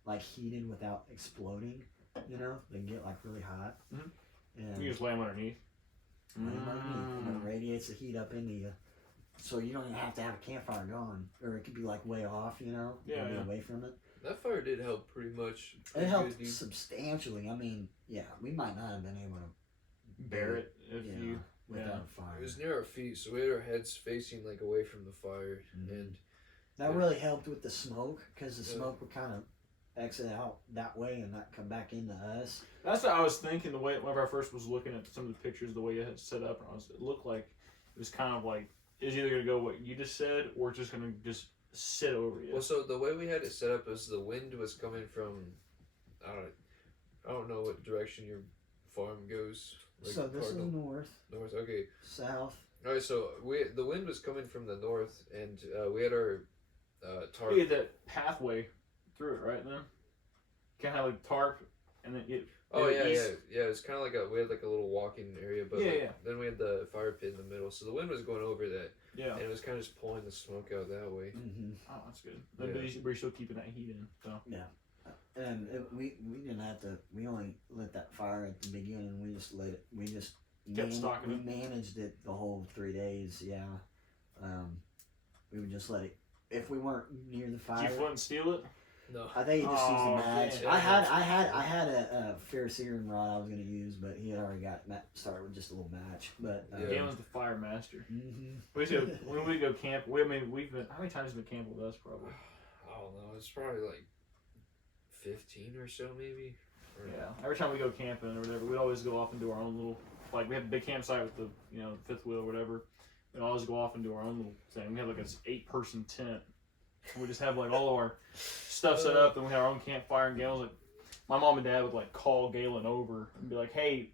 like heated without exploding. You know, they can get like really hot. Mhm. And You just lay them underneath. lay 'em underneath, and it radiates the heat up into you. So you don't even have to have a campfire going, or it could be like way off, you know, Yeah, be yeah. away from it. That fire did help pretty much. It Pretty helped good, dude. substantially. I mean, yeah, we might not have been able to Bear it if yeah, you. without yeah. a fire. It was near our feet, so we had our heads facing like away from the fire, Mhm. and That really helped with the smoke, because the Yeah. smoke would kind of exit out that way and not come back into us. That's what I was thinking. The way whenever I first was looking at some of the pictures, the way you had it set up, and it looked like it was kind of like it's either gonna go what you just said, or it's just gonna just sit over you. well, so the way we had it set up is the wind was coming from, I don't know what direction your farm goes. Like So this cardinal is north, north. Okay, south. all right. So the wind was coming from the north, and we had our tarp. You get that pathway through it, right? Then can't have like tarp, and then you. Oh yeah, east. yeah. It's kind of like we had like a little walking area, but Yeah, like, yeah. then we had the fire pit in the middle, so the wind was going over that, Yeah. and it was kind of just pulling the smoke out that way. Mm-hmm. Oh, that's good. Yeah. But you're still keeping that heat in. So. And we didn't have to. We only lit that fire at the beginning. We just let it. We just Kept stocking we it. managed it the whole 3 days. Yeah. We would just let it. If we weren't near the Did fire, you flint and steal it? No, I think he just used Oh, a match. yeah. I had a ferrocerium rod I was gonna use, but he had already got started with just a little match. But Yeah. Galen's the fire master. mhm. We used to, when we go camp. We've been how many times have you been camp with us? Probably. I don't know. It's probably like 15 or so, maybe. Or, Yeah. Every time we go camping or whatever, we'd always go off and do our own little, like we have a big campsite with the fifth wheel or whatever. We'd always go off and do our own little thing. We have like an 8-person tent. We just have like all of our stuff set up, and we have our own campfire. And Galen's like, my mom and dad would like call Galen over and be like, "Hey,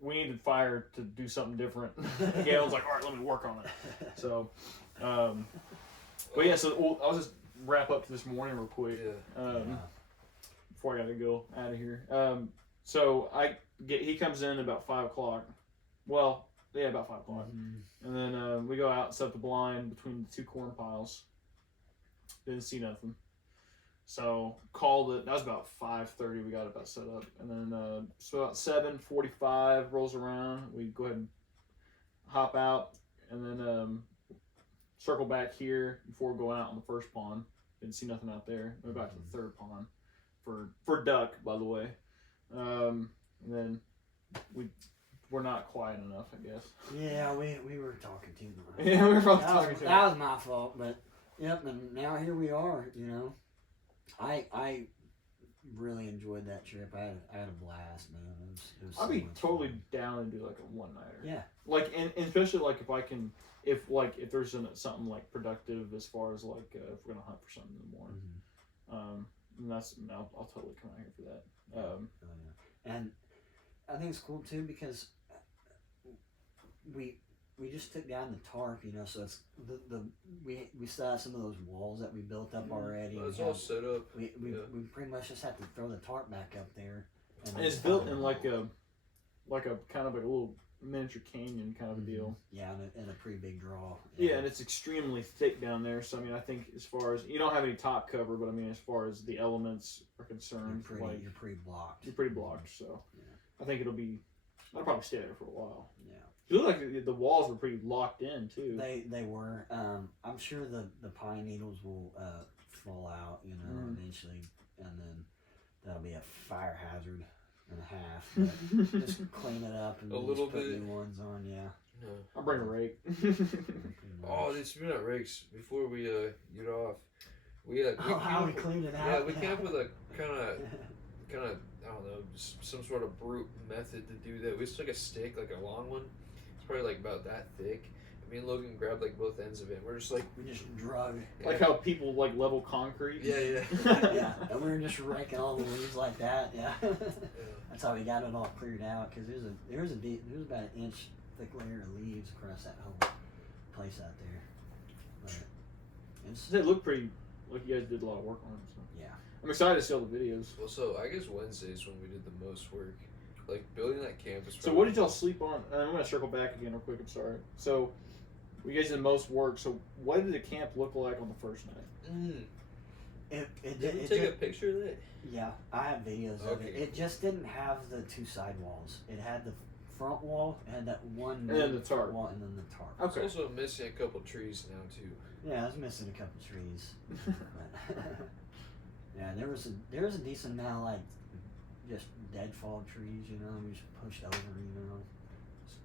we needed fire to do something different." And Galen's like, "All right, let me work on it." So, but yeah, so I'll just wrap up this morning real quick. Yeah. Before I gotta go out of here. So he comes in about 5 o'clock. Well, yeah, about 5 o'clock. Mhm. And then we go out and set the blind between the 2 corn piles. Didn't see nothing. So called it. That was about 5:30. We got it about set up, and then so about 7:45 rolls around. We go ahead and hop out, and then circle back here before going out on the first pond. Didn't see nothing out there. Went back to the third pond for duck, by the way. And then we're not quiet enough, I guess. Yeah, we were talking too much. Yeah, we were both talking too much. That was my fault, but yep. And now here we are. You know, I really enjoyed that trip. I had a blast, man. It was I'd so be much totally fun. down to do like a one-nighter. Yeah. Like, and especially like if there's something like productive as far as like if we're gonna hunt for something in the morning. Mhm. And I'll totally come out here for that. Oh, yeah. And I think it's cool too because we just took down the tarp, you know, so it's we still have some of those walls that we built up already. Well, it's We all have- set up. we Yeah. pretty much just have to throw the tarp back up there. And it's built in like a kind of like a little miniature canyon kind of a deal. Yeah, and a pretty big draw. Yeah, and it's extremely thick down there. So I mean, I think as far as you don't have any top cover, but I mean, as far as the elements are concerned, you're pretty blocked. you're pretty blocked. So Yeah. I think I'll probably stay there for a while. Yeah. It looked like the walls were pretty locked in too. They were. I'm sure the pine needles will fall out, you know, eventually, and then that'll be a fire hazard and a half. But just clean it up and A just little put bit. new ones on. Yeah. No. I'll bring a rake. Oh, speaking of rakes, before we get off, we how we cleaned it out. Yeah, we came up with a kind of I don't know, just some sort of brute method to do that. We just took a stick, like a long one. It's probably like about that thick. And me and Logan grabbed like both ends of it. We're just like we just drug. Like how people like level concrete. yeah. Yeah, and we were just raking all the leaves like that. Yeah. Yeah. That's how we got it all cleared out because there was about an inch thick layer of leaves across that whole place out there. But it's, They look pretty. Like you guys did a lot of work on it. So. yeah. I'm excited to see all the videos. Well, so I guess Wednesdays when we did the most work, like building that campus. So what did y'all sleep on? I'm gonna circle back again real quick. I'm sorry. So you guys did the most work. So what did the camp look like on the first night? Did we take a picture of that? Yeah, I have videos of it. It just didn't have the two side walls. It had the front wall, it had that one And then the tarp. wall, and then the tarp. Okay. It's also missing a couple trees now too. Yeah, I was missing a couple trees. But yeah, there was a decent amount of like just deadfall trees, you know, just pushed over, you know. Just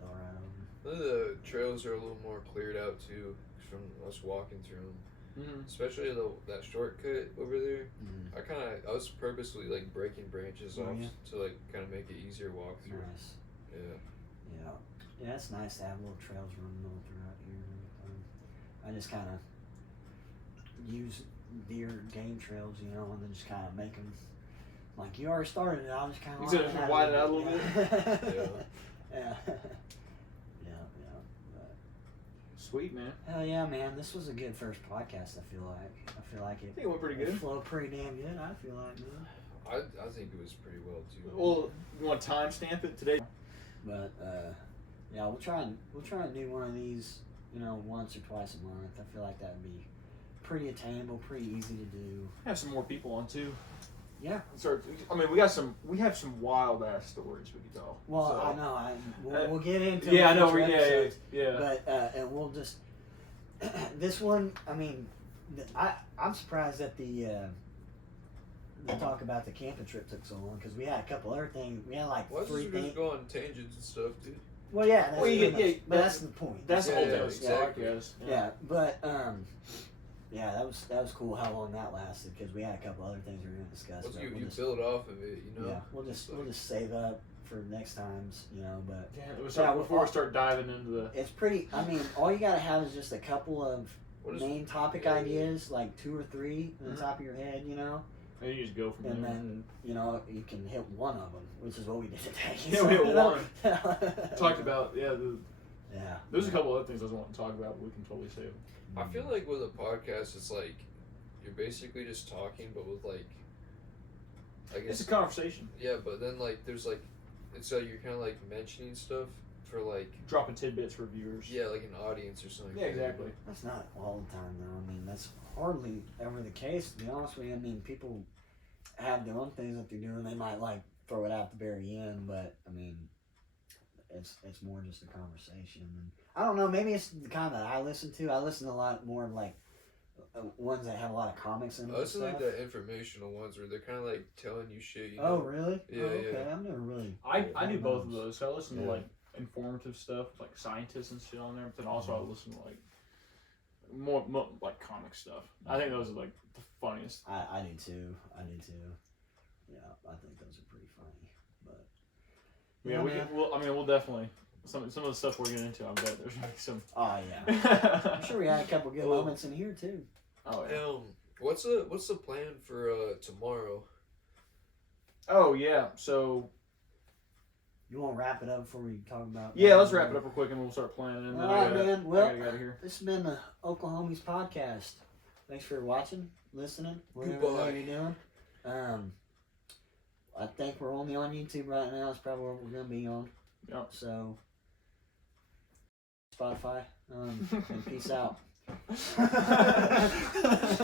fell right over. The trails are a little more cleared out too from us walking through them. Mm-hmm. Especially that shortcut over there. Mm. I was purposely like breaking branches off Yeah. to like kind of make it easier to walk through. Nice. Yeah. Yeah, it's nice to have little trails running all throughout here. I just kind of use deer game trails, you know, and then just kind of make them like you already started it. I was kind of You said widen it out a little bit. Yeah. Yeah. But Sweet, man. hell yeah, man! This was a good first podcast. I feel like I think it went pretty good. It flowed pretty damn good. I feel like, man. I think it was pretty well too. Well, you want to timestamp it today? But yeah, we'll try and do one of these, you know, once or twice a month. I feel like that'd be pretty attainable, pretty easy to do. Have some more people on too. Yeah. I mean, we have some wild ass stories we could tell. Well, so. I know. We'll get into Yeah, I it know. future episodes, Yeah. But and we'll just this one. I mean, I'm surprised that the talk about the camping trip took so long because we had a couple other things. We had like Why three just we things. just go on tangents and stuff, dude? Well, yeah, that's, Well, you pretty get- much- but that's the point. That's the whole Yeah, thing. exactly. Yeah, but yeah, that was cool how long that lasted because we had a couple other things we were gonna discuss. Once but you we'll just, build off of it, you know. yeah, we'll just save up for next times, you know. But Before we start diving into the. it's pretty. I mean, all you gotta have is just a couple of What is- main topic yeah, ideas, like 2 or 3 on the Mhm. top of your head, you know, And you just go from and there. then you know you can hit one of them, which is what we did today. Yeah, we hit one. one. Talked about Yeah. There's a couple other things I was wanting to talk about, but we can totally save them. I feel like with a podcast, it's like you're basically just talking, but with like, I It's guess, a conversation. yeah. But then like, there's like, it's like you're kind of like mentioning stuff for like, Dropping tidbits for viewers. yeah, like an audience or something. Yeah, exactly. That's not all the time, though. I mean, that's hardly ever the case, to be honest with you. I mean, people have their own things that they're doing. They might, like, throw it out the very end, but, I mean, it's more just a conversation. And I don't know, maybe it's the kind that I listen to. I listen to a lot more of, like, ones that have a lot of comics in them I and also stuff. like the informational ones where they're kind of like telling you shit. You know? Oh, really? Yeah, oh, okay. yeah. I've never really... I do both of those. So I listen to Yeah. like informative stuff, like scientists and shit on there, but then also I listen to like more like comic stuff. I think those are like the funniest. I do, too. Yeah, I think those are pretty funny, but... Yeah, we'll definitely some of the stuff we're getting into. I bet there's like some. Oh, yeah. I'm sure we had a couple good Well- moments in here, too. Oh yeah. What's the plan for tomorrow? Oh yeah. So You want to wrap it up before we talk about... yeah, let's wrap it up real quick and we'll start planning. And then All right, man. Well, I gotta get out of here. this has been the Oklahomies podcast. Thanks for watching, listening, whatever Goodbye. you're doing. I think we're only on YouTube right now. It's probably what we're going to be on. Yep. So, Spotify. And peace out.